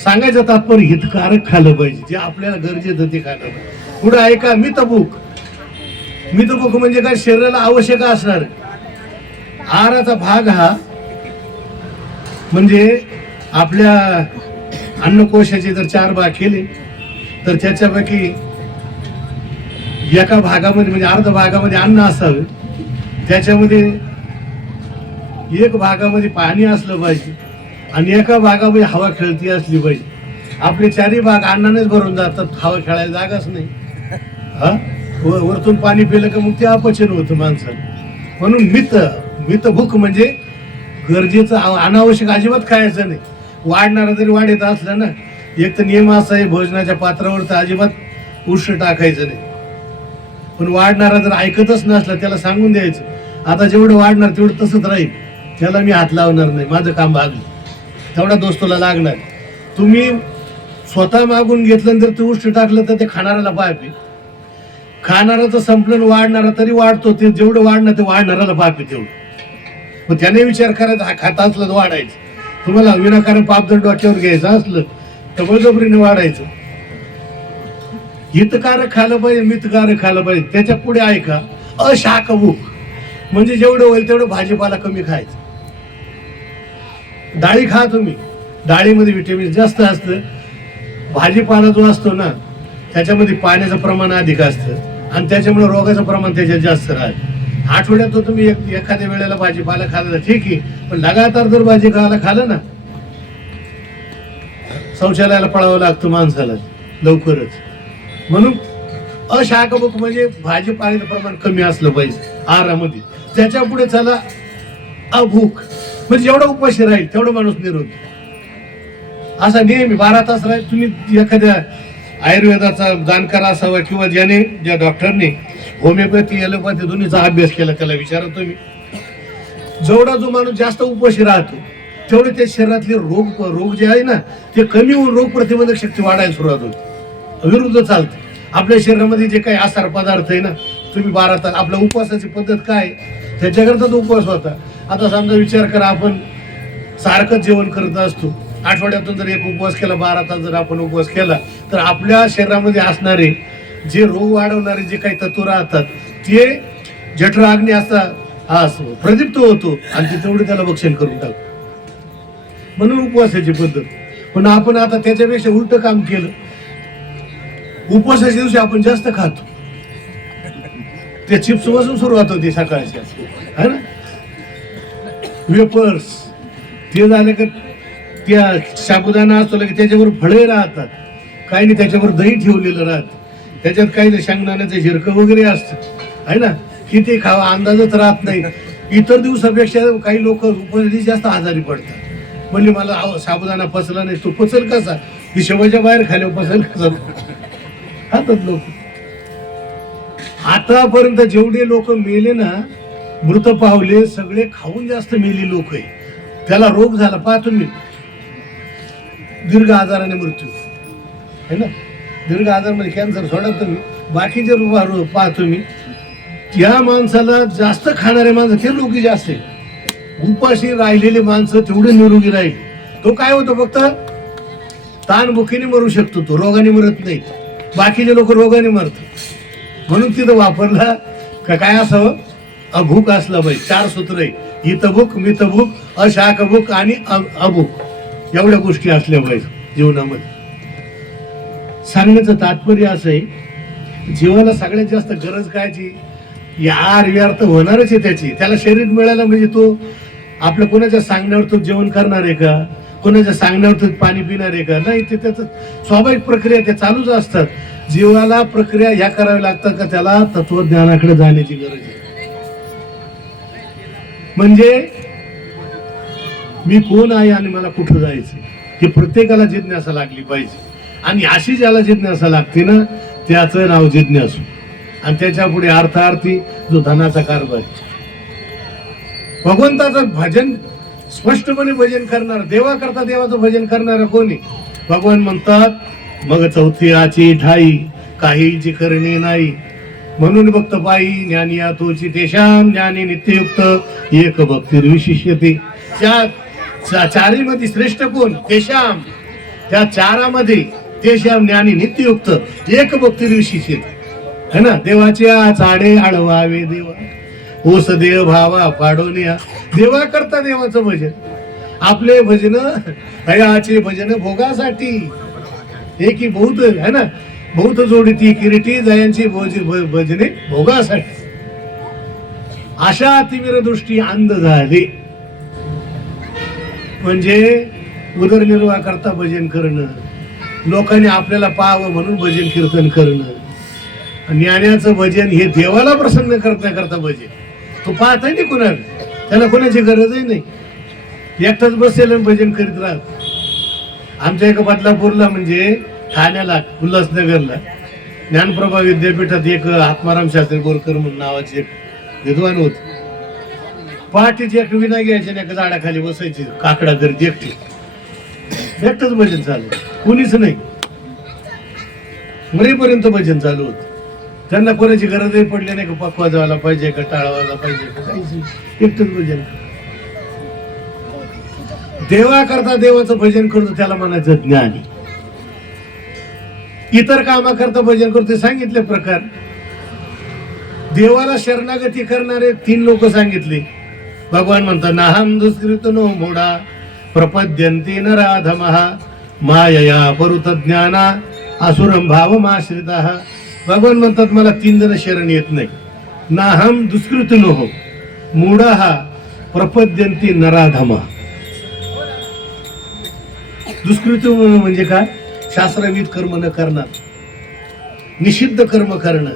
सांगायचं तात्पर्य हितकारक खाल्लं पाहिजे, जे आपल्याला गरजेचं ते खाल्लं पाहिजे. पुढे ऐका, मितभूक. मितभूक म्हणजे काय, शरीराला आवश्यक असणार आहाराचा भाग हा म्हणजे आपल्या अन्नकोशाचे जर 4 भाग केले तर त्याच्यापैकी एका भागामध्ये म्हणजे अर्ध्या भागामध्ये अन्न असावे, त्याच्यामध्ये 1 भागामध्ये पाणी असलं पाहिजे आणि एका भागामध्ये हवा खेळती असली पाहिजे. आपले 4ही भाग अन्नानेच भरून जातात, हवा खेळायला जागाच नाही. वरतून पाणी पिलं का मग ते अपचन होतं माणसाला. म्हणून मितभूक म्हणजे गरजेचं, अनावश्यक अजिबात खायचं नाही. वाढणारा जरी वाढत असला ना, एक तर नियम असा आहे भोजनाच्या पात्रावर तर अजिबात उष्ट टाकायचं नाही. पण वाढणारा जर ऐकतच नसला त्याला सांगून द्यायचं, आता जेवढं वाढणार तेवढं तसंच राहील, त्याला मी हात लावणार नाही, माझं काम भागलं. तेवढा दोष तुला लागणार. तुम्ही स्वतः मागून घेतलं जर ते उष्ट टाकलं तर ते खाणाऱ्याला पाप आहे. खाणाराचं संपलं, वाढणारा तरी वाढतो, ते जेवढं वाढणार ते वाढणाऱ्याला पाप आहे तेवढं. मग त्याने विचार करायचा, हा खाता असलं तर वाढायचं. तुम्हाला विनाकारण पापदंड डोक्यावर घ्यायचं असलं तर बळजबरीने वाढायचं. हितकारक खायला पाहिजे, मितकारक खायला पाहिजे. त्याच्या पुढे आहे का अशाकभूक, म्हणजे जेवढं होईल तेवढं भाजीपाला कमी खायचं. डाळी खा तुम्ही, डाळीमध्ये विटॅमिन जास्त असतं. भाजीपाला जो असतो ना त्याच्यामध्ये पाण्याचं प्रमाण अधिक असतं आणि त्याच्यामुळे रोगाचं प्रमाण त्याच्यात जास्त राहतं. आठवड्यात तो तुम्ही एखाद्या वेळेला भाजीपाला खाल्ला ठीक आहे, पण लगातार जर भाजीपाला खाल्लं ना शौचालयाला पळावं लागतं माणसाला लवकरच. म्हणून अशाकभूक म्हणजे भाजीपाल्याचं प्रमाण कमी असलं पाहिजे आहारामध्ये. त्याच्या पुढे चला अभूक, म्हणजे जेवढा उपाशी राहील तेवढा माणूस निरोगी. असा नेहमी 12 तास राहील. तुम्ही एखाद्या आयुर्वेदाचा जाणकार असावा किंवा ज्या डॉक्टरने होमिओपॅथी ॲलोपॅथी दोन्हीचा अभ्यास केला त्याला विचारा तुम्ही. जेवढा जो माणूस जास्त उपाशी राहतो तेवढे त्या शरीरातले रोग जे आहे ना ते कमी होऊन रोग प्रतिबंधक शक्ती वाढायला सुरुवात होते. विरुद्ध चालते. आपल्या शरीरामध्ये जे काही आहार पदार्थ आहे ना तुम्ही 12 तास, आपल्या उपवासाची पद्धत काय त्याच्याकरता तो उपवास होता. आता समजा विचार करा, आपण सारखंच जेवण करत असतो, आठवड्यातून जर एक उपवास केला 12 तास जर आपण उपवास केला तर आपल्या शरीरामध्ये असणारे जे रोग वाढवणारे जे काही तत्व राहतात ते जठराग्नी असा प्रदीप्त होतो आणि ते तेवढे त्याला भक्षण करून टाकतो. म्हणून उपवासाची पद्धत. पण आपण आता त्याच्यापेक्षा उलट काम केलं. उपवासाच्या दिवशी आपण जास्त खातो. त्या चिप्स पासून सुरुवात होती सकाळच्या, है ना, वेपर्स ते झाले का त्या साबुदाणा असतो की त्याच्यावर फळे राहतात, काही नाही त्याच्यावर दही ठेवलेलं राहतं, त्याच्यात काही शेंगदाण्याचं झिरकं वगैरे असतं, आहे ना, किती खावा अंदाजच राहत नाही. इतर दिवसापेक्षा काही लोक उपवासाची जास्त आजारी पडतात. म्हणजे मला साबुदाणा पचला नाही, तो पचल कसा, हिशोबाच्या बाहेर खाल्यावर पचल कसा खातात लोक. आतापर्यंत जेवढे लोक मेले ना, मृत पावले, सगळे खाऊन जास्त मेले लोक आहे. त्याला रोग झाला पहा तुम्ही, दीर्घ आजाराने मृत्यू है ना. दीर्घ आजार म्हणजे कॅन्सर सोडा तुम्ही, बाकीचे रोग पहा तुम्ही. त्या माणसाला जास्त खाणारे माणसं ते लोक जास्त आहे. उपाशी राहिलेले माणसं तेवढे निरोगी राहील. तो काय होतो फक्त ताणभुकीने मरू शकतो, तो रोगाने मरत नाही. बाकीचे लोक रोगाने मरतात. म्हणून तिथं वापरला काय असावं, अभूक असला पाहिजे. 4 सूत्र आहे, हितभूक, मितभूक, अशाकभूक आणि अभूक. एवढ्या गोष्टी असल्या पाहिजे जीवनामध्ये. सांगण्याचं तात्पर्य असं आहे, जीवाला सगळ्यात जास्त गरज कायची, यार व्यर्थ होणारच आहे त्याची. त्याला शरीर मिळालं म्हणजे तो आपल्या कोणाच्या सांगण्यावर तो जेवण करणार आहे का, कोणाच्या सांगण्यावर तो पाणी पिणार आहे का, नाही. ते त्याचं स्वाभाविक प्रक्रिया त्या चालूच असतात. जीवाला प्रक्रिया ह्या कराव्या लागतात का त्याला तत्वज्ञानाकडे जाण्याची गरज आहे. म्हणजे मी कोण आहे आणि मला कुठं जायचं हे प्रत्येकाला जिज्ञासा लागली पाहिजे. आणि अशी ज्याला जिज्ञासा लागते ना त्याचं नाव जिज्ञासू. आणि त्याच्या पुढे अर्थार्थी जो धनाचा कारभार. भगवंताचं भजन स्पष्टपणे भजन करणार, देवा करता देवाचं भजन करणार कोणी. भगवान म्हणतात मग चौथ्याची ठाई काहीची करणे नाही, म्हणून भक्त पायी ज्ञानी तोची तेशाम ज्ञानी नित्ययुक्त एक भक्ती विशिष्यते. त्या चारीमध्ये श्रेष्ठ कोण, तेशाम. त्या चारामध्ये तेशाम ज्ञानी नित्ययुक्त एक भक्ती विशिष्यते, है ना. देवाच्या चाडे आळवावे देवा, ओस देव भावा पाडोनिया. देवा करता देवाचं भजन. आपले भजन हयाचे भजन भोगासाठी. एकी बहुत है ना, बहुत जोडती किरीटी जयांची भजने भोगासाठी. अशा अतिवीर दृष्टी अंध झाली. म्हणजे उदरनिर्वाह करता भजन करणं, लोकांनी आपल्याला पाहावं म्हणून भजन कीर्तन करणं. ज्ञानाचं भजन हे देवाला प्रसन्न करता भजन. तो पाहत आहे ना कोणाला, त्याला कोणाची गरजही नाही. एकटाच बसेल आणि भजन करीत राहत. आमच्या एका बदलापूरला म्हणजे ठाण्याला उल्हासनगरला ज्ञानप्रभा विद्यापीठात एक आत्माराम शास्त्री बोरकर म्हणून नावाचे एक विद्वान होते. पहाटेची एक विना घ्यायची एका झाडाखाली बसायची, काकडा करत एकटच भजन चालू, कुणीच नाही. मरेपर्यंत भजन चालू होत. त्यांना कोणाची गरजही पडली नाही का पकवा जायला पाहिजे का टाळवायला पाहिजे का, काहीच एकटच भजन. देवाकरता देवाचं भजन करतो त्याला म्हणायचं ज्ञानी. इतर कामाकरता भजन करतो सांगितले प्रकार. देवाला शरणागती करणारे 3 लोक सांगितले. भगवान म्हणतात नाहम दुष्कृत नो मूढा प्रपद्यन्ते नराधमः मायया परुत ज्ञाना असुरम भावमाश्रितः. भगवान म्हणतात मला 3 जण शरण येत नाही. नाहम दुष्कृत नो मूढः प्रपद्यन्ते नराधमः. दुष्कृत म्हणजे काय? शास्त्रविध कर्म न करणार, निषिद्ध कर्म करणं.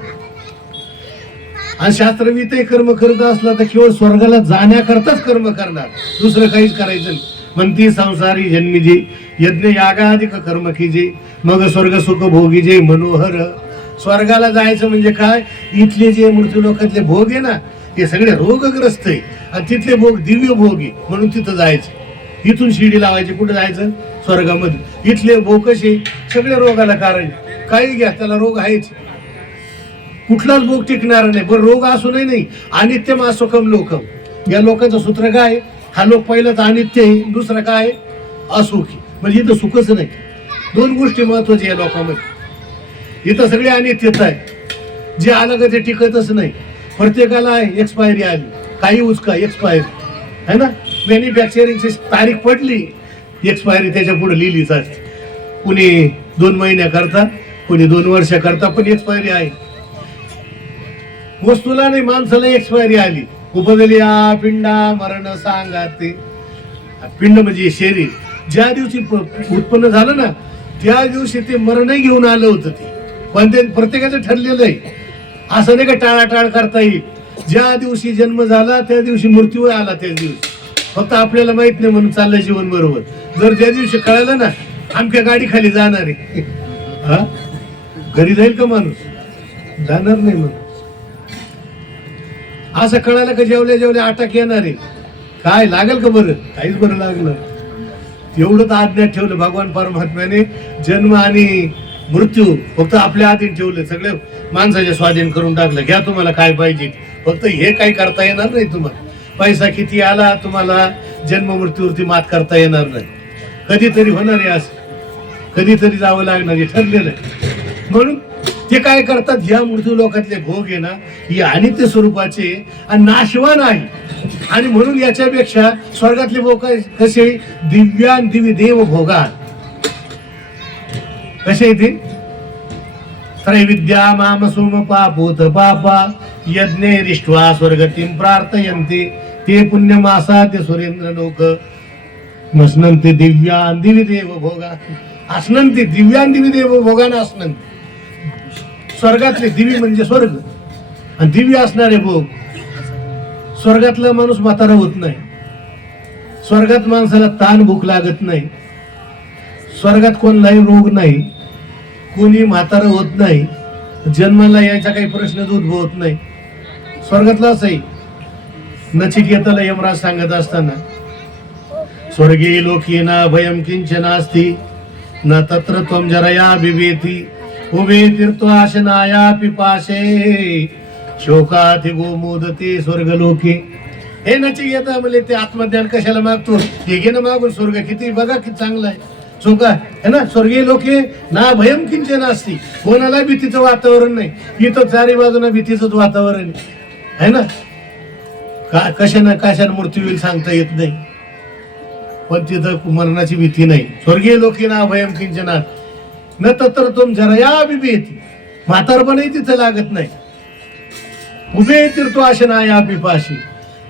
आणि शास्त्रविध कर्म करत असला तर केवळ स्वर्गाला जाण्याकरताच कर्म करणार, दुसरं काहीच करायचं नाही. म्हणती संसारी जन्मीजे यज्ञ यागाधिक कर्म कीजे मग स्वर्ग सुख भोगीजे मनोहर. स्वर्गाला जायचं म्हणजे काय? इथले जे मृत्यू लोकातले भोग आहे ना ते सगळे रोगग्रस्त आहे आणि तिथले भोग दिव्य भोग आहे म्हणून तिथं जायचं. इथून शिडी लावायची, कुठे जायचं? स्वर्गामध्ये. इथले भोग कसे? सगळे रोगाला कारण. काही घ्या त्याला रोग आहेच, कुठलाच भोग टिकणार नाही. बरं रोग असूनही नाही. अनित्यम असुखम लोकम, या लोकांचं सूत्र काय? हा लोक पहिलाच अनित्य आहे, दुसरा काय? असुखी. म्हणजे इथं सुखच नाही. 2 गोष्टी महत्वाच्या या लोकांमध्ये. इथं सगळे अनित्यता आहे. जे आलं का ते टिकतच नाही. प्रत्येकाला आहे एक्सपायरी आली, काही उचका एक्सपायरी है ना. मॅन्युफॅक्चरिंगची तारीख पडली, एक्सपायरी त्याच्या पुढे लिहिलीच असते. कुणी 2 महिन्या करता, कुणी 2 वर्ष करता, पण एक्सपायरी आहे. वस्तूला नाही माणसाला एक्सपायरी आली. उपदली पिंडा मरण सांगा. ते पिंड म्हणजे शरीर ज्या दिवशी उत्पन्न झालं ना त्या दिवशी ते मरणही घेऊन आलं होतं. ते पण ते प्रत्येकाचं ठरलेलं आहे. असं नाही का टाळाटाळ करता येईल. ज्या दिवशी जन्म झाला त्या दिवशी मृत्यू आला त्याच दिवशी. फक्त आपल्याला माहित नाही म्हणून चाललंय जीवन बरोबर. जर त्या दिवशी कळालं ना आमच्या गाडी खाली जाणार आहे, हा घरी जाईल का माणूस? जाणार नाही. म्हणून असं कळालं का जेवल्या जेवल्या अटक येणार आहे. काय लागेल का? बरं काहीच बरं लागलं. एवढं तर आज्ञात ठेवलं भगवान परमात्म्याने. जन्म आणि मृत्यू फक्त आपल्या अधीन ठेवलं, सगळे माणसाच्या स्वाधीन करून टाकलं. घ्या तुम्हाला काय पाहिजे, फक्त हे काही करता येणार नाही तुम्हाला. पैसा किती आला तुम्हाला जन्म मृत्यूवरती मात करता येणार नाही. कधीतरी होणार आहे असं, कधीतरी जावं लागणार, हे ठरलेलं आहे. म्हणून ते काय करतात? ह्या मृत्यू लोकातले भोग आहे ना ही अनित्य स्वरूपाचे आणि नाशवान आहे. आणि म्हणून याच्यापेक्षा स्वर्गातले भोग कसे? दिव्यान दिव्य देव भोगान. कसे ते? त्रैविद्या माम सोम पापोत पापा यज्ञे रिष्ट्वा स्वर्गतीम प्रार्थयन्ते ते पुण्यमासाद्य सुरेंद्र लोक मस्नंते दिव्यान दिव्य देव भोगा. असनंते दिव्यान दिव्य देव भोगान असनंते. स्वर्गातले दिव्य म्हणजे स्वर्ग आणि दिव्य असणारे भोग. स्वर्गातला माणूस म्हातारा होत नाही. स्वर्गात माणसाला ताण भूक लागत नाही. स्वर्गात कोणलाही रोग नाही, कोणी म्हातारा होत नाही, जन्माला यायचा काही प्रश्नच उद्भवत नाही. स्वर्गातला असंही नचिकेताला यमराज सांगत असताना स्वर्गे लोकी ना भयम किंचनास्ति न तत्र त्वं जरया बिभेति उभे तीर्थो आशनाया पिपाशे शोकाति गोमुदते स्वर्गलोके. हे नचिकेता म्हणले ते आत्मज्ञान कशाला मागतो? हे घे ना मागून स्वर्ग. किती बघा किती चांगला आहे. चोका है ना. स्वर्गीय लोके ना भयम किंचन असती, कोणाला भीतीचं वातावरण नाही. इथं चारी बाजूला भीतीचंच वातावरण आहे ना. कशाने मृत्यू होईल सांगता येत नाही, पण तिथं मरणाची भीती नाही. स्वर्गीय लोके ना भयम किंचना न तत्र तुम जरया बिभेति. म्हातारपणही तिथं लागत नाही. उभे तीर्थो आशनाया पिपाशी.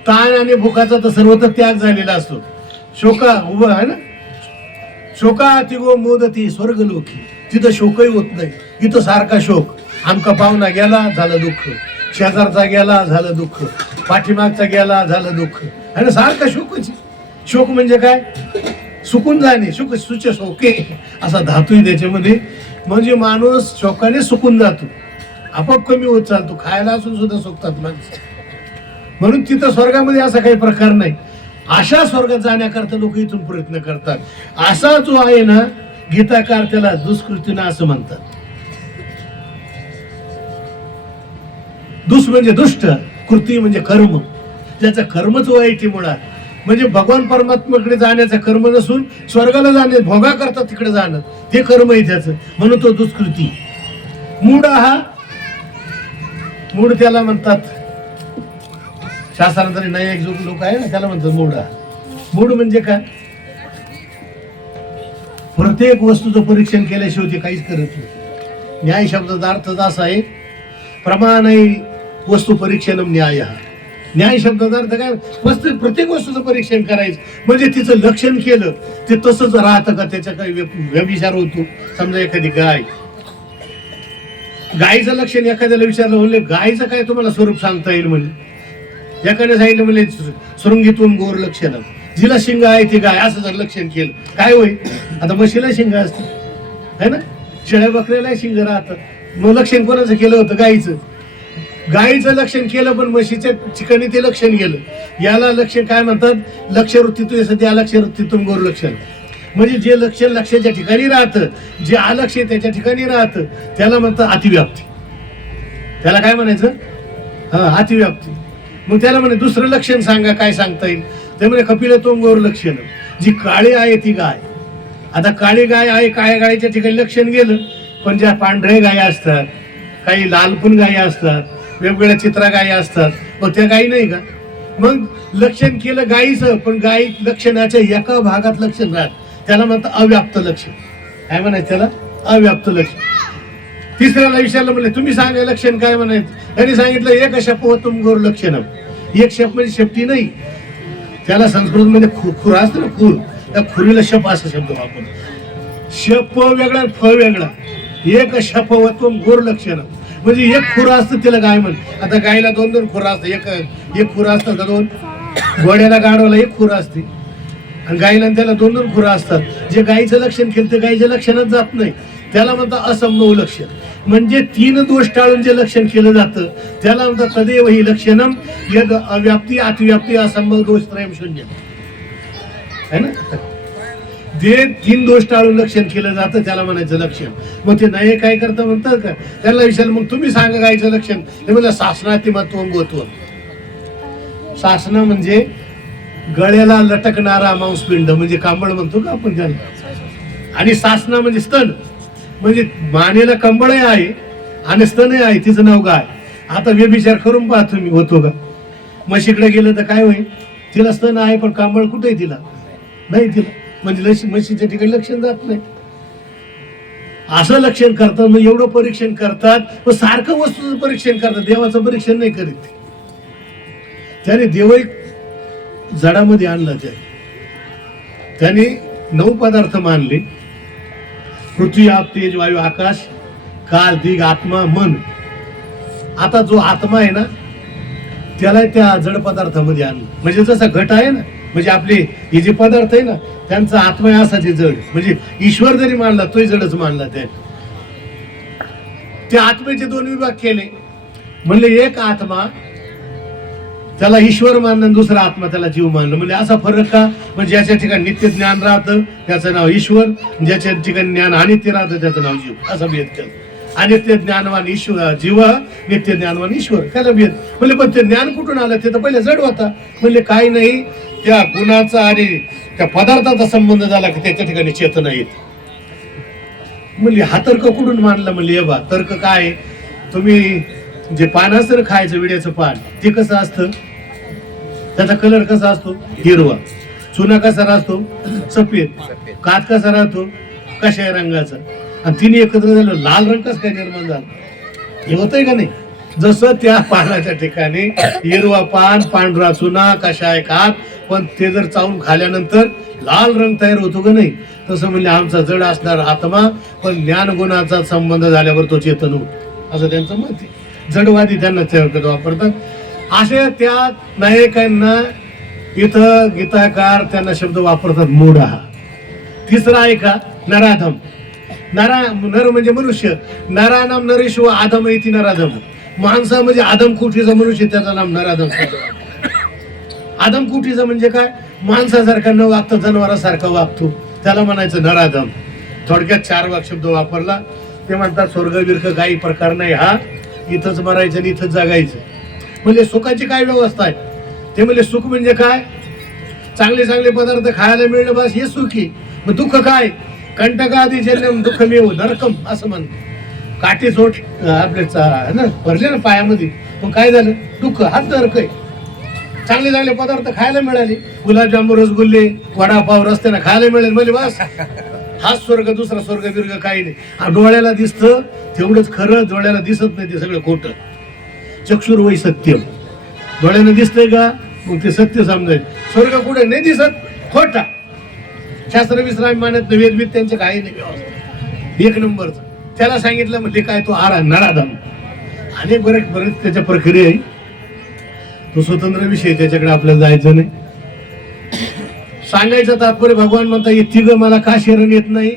ताण आणि भुकाचा तर सर्वत्र त्याग झालेला असतो. शोका उभं आहे ना. शोका तिगो मोदती स्वर्ग लोकी. तिथं शोकही होत नाही. इथं सारखा शोक. आमका पाहुणा गेला झालं दुःख, शेजारचा गेला झालं दुःख, पाठीमागचा गेला झालं दुःख. आणि सारखा शोकच. शोक म्हणजे काय? सुकून जाणे. सुख सुच शोके असा धातू त्याच्यामध्ये. म्हणजे माणूस शोकाने सुकून जातो, आपोआप कमी होत चालतो. खायला असून सुद्धा सुकतात माणसं. म्हणून तिथं स्वर्गामध्ये असा काही प्रकार नाही. अशा स्वर्गात जाण्याकरता लोक इथून प्रयत्न करतात. असा जो आहे ना गीताकार त्याला दुष्कृतीनं असं म्हणतात. दुष्ट म्हणजे दुष्ट, कृती म्हणजे कर्म. ज्याचं कर्मच वाईट मुळात म्हणजे भगवान परमात्म्याकडे जाण्याचं कर्म नसून स्वर्गाला जाणे भोगा करता तिकडे जाणं ते कर्म आहे त्याचं, म्हणून तो दुष्कृती. मूढ हा मूढ त्याला म्हणतात शास्त्रांतरी नाही एक लोक आहे ना त्याला म्हणतात मूढ. मूढ म्हणजे काय? प्रत्येक वस्तूचं परीक्षण केल्याशिवाय ते काहीच करत नाही. न्याय शब्दाचा अर्थ असा आहे प्रमाण वस्तू परीक्षणम न्याय. न्याय शब्दाचा अर्थ काय? प्रत्येक वस्तूचं परीक्षण करायचं म्हणजे तिचं लक्षण केलं ते तसंच राहतं का, त्याच्या काही व्यभिचार होतो. समजा एखादी गायचं लक्षण एखाद्याला विचारलं म्हणले गायचं काय तुम्हाला स्वरूप सांगता येईल, म्हणजे एखाद्या सांगितलं म्हणजे शृंगीतून गोर लक्षण, जिला शिंग आहे ती गाय, असं जर लक्षण केलं काय होईल? आता म्हशीला शिंग असते है ना, शेळ्या बकऱ्याला शिंग राहतात. मग लक्षण कोणाचं केलं होतं? गायीचं लक्षण केलं, पण म्हशीच्या ठिकाणी ते लक्षण गेलं. याला लक्षण काय म्हणतात? लक्षवृत्तीतून सध्या लक्षवृत्तीतून गोर लक्षण. म्हणजे जे लक्षण लक्षाच्या ठिकाणी राहतं, जे अलक्ष त्याच्या ठिकाणी राहतं त्याला म्हणतात अतिव्याप्ती. त्याला काय म्हणायचं? हा, अतिव्याप्ती. मग त्याला म्हणे दुसरं लक्षण सांगा, काय सांगता येईल? ते म्हणे कपिलत्वम गोर लक्षण. जी काळी आहे ती गाय. आता काळी गाय आहे, काळ्या गायीच्या ठिकाणी लक्षण गेलं, पण ज्या पांढऱ्या गायी असतात, काही लाल पण गायी असतात, वेगवेगळ्या चित्रा गायी असतात, मग त्या गायी नाही का? मग लक्षण केलं गायीचं, पण गायी लक्षणाच्या एका भागात लक्षण राहत, त्याला म्हणतात अव्याप्त लक्षण. काय म्हणायचं त्याला? अव्याप्त लक्षण. तिसऱ्याला विचारलं म्हणले तुम्ही सांगा लक्षण काय म्हणायचं? त्यांनी सांगितलं एक शपवतुम गोर लक्षण. एक शप म्हणजे शब्दी नाही, त्याला संस्कृत मध्ये खुर असतं ना, खुर, त्या खुरीला शप असा शब्द वापरतो. शप वेगळा, फ वेगळा. एक शपवत्वम गोर लक्षण म्हणजे एक खुर असतं त्याला गाय म्हण. आता गायला दोन दोन खुरा असतं, एक खुरा असतं का दोन? घोड्याला गाढवाला एक खुरा असते आणि गायला त्याला दोन दोन खुरा असतात. जे गायीचं लक्षण केलं ते गायीच्या लक्षणात जात नाही, त्याला म्हणतात असंभव लक्षण. म्हणजे तीन दोष टाळून जे लक्षण केलं जातं त्याला म्हणतात तदेव ही लक्षणम यद अव्याप्ती अतिव्याप्ती असंभव दोष त्रयम शून्य है ना. जे तीन दोष टाळून लक्षण केलं जातं त्याला म्हणायचं लक्षण. मग ते नाही काय करतं म्हणतात का? त्याला विचारलं मग तुम्ही सांगा गायचं लक्षण. ते म्हणलं शासनातिमत्व गोत्व. शासन म्हणजे गळ्याला लटकणारा मांसपिंड म्हणजे कांबळ म्हणतो का आपण त्याला. आणि सासना म्हणजे स्तन, म्हणजे मानेला कंबळ आहे आणि स्तन आहे, तिचं नाव गाय. आता व्यभिचार करून पहा तुम्ही, होतो का? म्हशीकडे गेलं तर काय होईल? तिला स्तन आहे पण कांबळ कुठे आहे? तिला नाही, तिला म्हणजे म्हशीच्या ठिकाणी लक्षण जात नाही. असं लक्षण करतात. मग एवढं परीक्षण करतात, पण सारखं वस्तूचं परीक्षण करतात, देवाचं परीक्षण नाही करीत. त्याने देव एक जडामध्ये आणला. त्याने 9 पदार्थ मानले: पृथ्वी, आप, तेज, वायू, आकाश, काल, दिग, आत्मा, मन. आता जो आत्मा आहे ना त्याला त्या जड पदार्थामध्ये आणलं. म्हणजे जसा घट आहे ना, म्हणजे आपले हे जे पदार्थ आहे ना त्यांचा आत्मा आहे असा ते जड. म्हणजे ईश्वर जरी मानला तोही जडच मानला. त्या आत्म्याचे 2 विभाग केले. म्हणले एक आत्मा त्याला ईश्वर मानलं, दुसरा आत्मा त्याला जीव मानलं. म्हणजे असा फरक का? म्हणजे ज्याच्या ठिकाणी नित्य ज्ञान राहतं त्याचं नाव ईश्वर, ज्याच्या ठिकाणी ज्ञान अनित्य राहतं त्याचं नाव जीव. असा भेद केला. अनित्य ज्ञानवान ईश्वर जीव, नित्य ज्ञानवान ईश्वर, त्याला भेद. म्हणजे पण ते ज्ञान कुठून आलं? ते तर पहिले जड होता. म्हणजे काही नाही, त्या गुणाचा आणि त्या पदार्थाचा संबंध झाला की त्याच्या ठिकाणी चेतना येते. म्हणजे हा तर्क कुठून मानला? म्हणजे बा तर्क काय? तुम्ही जे पान असतं ना खायचं, विड्याचं पान, ते कसं असतं? त्याचा कलर कसा असतो? हिरवा. चुना कसा राहतो? सफेद. कात कसा राहतो? कशाय रंगाचा. आणि तिने एकत्र झालं लाल रंग कसा काय निर्माण झाला? हे होतंय का नाही? जसं त्या पानाच्या ठिकाणी हिरवा पान, पांढरा चुना, कशाय कात, पण ते जर चावून खाल्यानंतर लाल रंग तयार होतो का नाही, तसं म्हणजे आमचा जड असणार आत्मा पण ज्ञान गुणाचा संबंध झाल्यावर तो चेतन होतो, असं त्यांचं मत आहे. जडवादी त्यांना वापरतात. असे त्या नायकांना इथं गीताकार त्यांना शब्द वापरतात मूढा. तिसरा आहे का नराधम. नर म्हणजे मनुष्य. नरानाम नरेश्व आधम इति नराधम. माणसा म्हणजे आदमकुटीचा मनुष्य, त्याचं नाम नराधम. आदमकुटीचा म्हणजे काय? माणसासारखा न वागता जनावरासारखा वागतो, त्याला म्हणायचं नराधम. थोडक्यात 4 वाक शब्द वापरला. ते म्हणतात स्वर्ग विर्क काही प्रकार नाही हा, इथंच मरायचं आणि इथंच जगायचं. म्हणजे सुखाची काय व्यवस्था आहे? ते म्हणजे सुख म्हणजे काय? चांगले चांगले पदार्थ खायला मिळणं बस हे सुखी. मग दुःख काय? कंटकादी जन्म दुःख मेव नरकम असं म्हणतो. काटे चोट आपल्या भरले ना पायामध्ये, मग काय झालं? दुःख, हाच नरक आहे. चांगले चांगले पदार्थ खायला मिळाले, गुलाबजामुन रसगुल्ले वडापाव रस्त्याने खायला मिळेल म्हणजे बस हाच स्वर्ग, दुसरा स्वर्ग बिर्ग काही नाही. डोळ्याला दिसतं तेवढंच खरं, डोळ्याला दिसत नाही ते सगळं खोटं. चक्षुर्वै सत्यम, डोळ्यानं दिसतंय का मग ते सत्य समजायचं. स्वर्ग कुठे नाही दिसत, खोटा. शास्त्र विश्राम मानत नाही, वेदविद त्यांचे काही नाही व्यवस्था एक नंबरच. त्याला सांगितलं म्हणजे काय तो नराधम. आणि बरेच त्याच्या प्रक्रिया आहे, तो स्वतंत्र विषय, त्याच्याकडे आपल्याला जायचं नाही. सांगायचं तात्पर्य भगवान म्हणता येते ग मला का शरण येत नाही?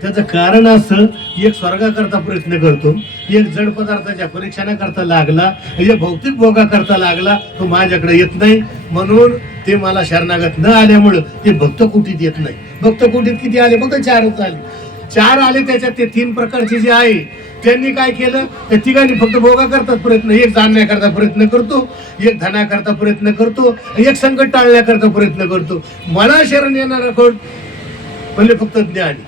त्याचं कारण असं, एक स्वर्गाकरता प्रयत्न करतो, एक जड पदार्थाच्या परीक्षणाकरता लागला, एक भौतिक भोगा करता लागला, तो माझ्याकडे येत नाही. म्हणून ते मला शरणागत न आल्यामुळं ते भक्त कुटीत येत नाही. भक्त कुटीत किती आले? फक्त 4च आले. 4 आले, त्याच्यात ते 3 प्रकारचे जे आहे त्यांनी काय केलं? त्या तिघांनी फक्त भोगा करतात प्रयत्न. एक जाणण्याकरता प्रयत्न करतो, एक धनाकरता प्रयत्न करतो, एक संकट टाळण्याकरता प्रयत्न करतो. मला शरण येणारा कोण? म्हणजे फक्त ज्ञानी.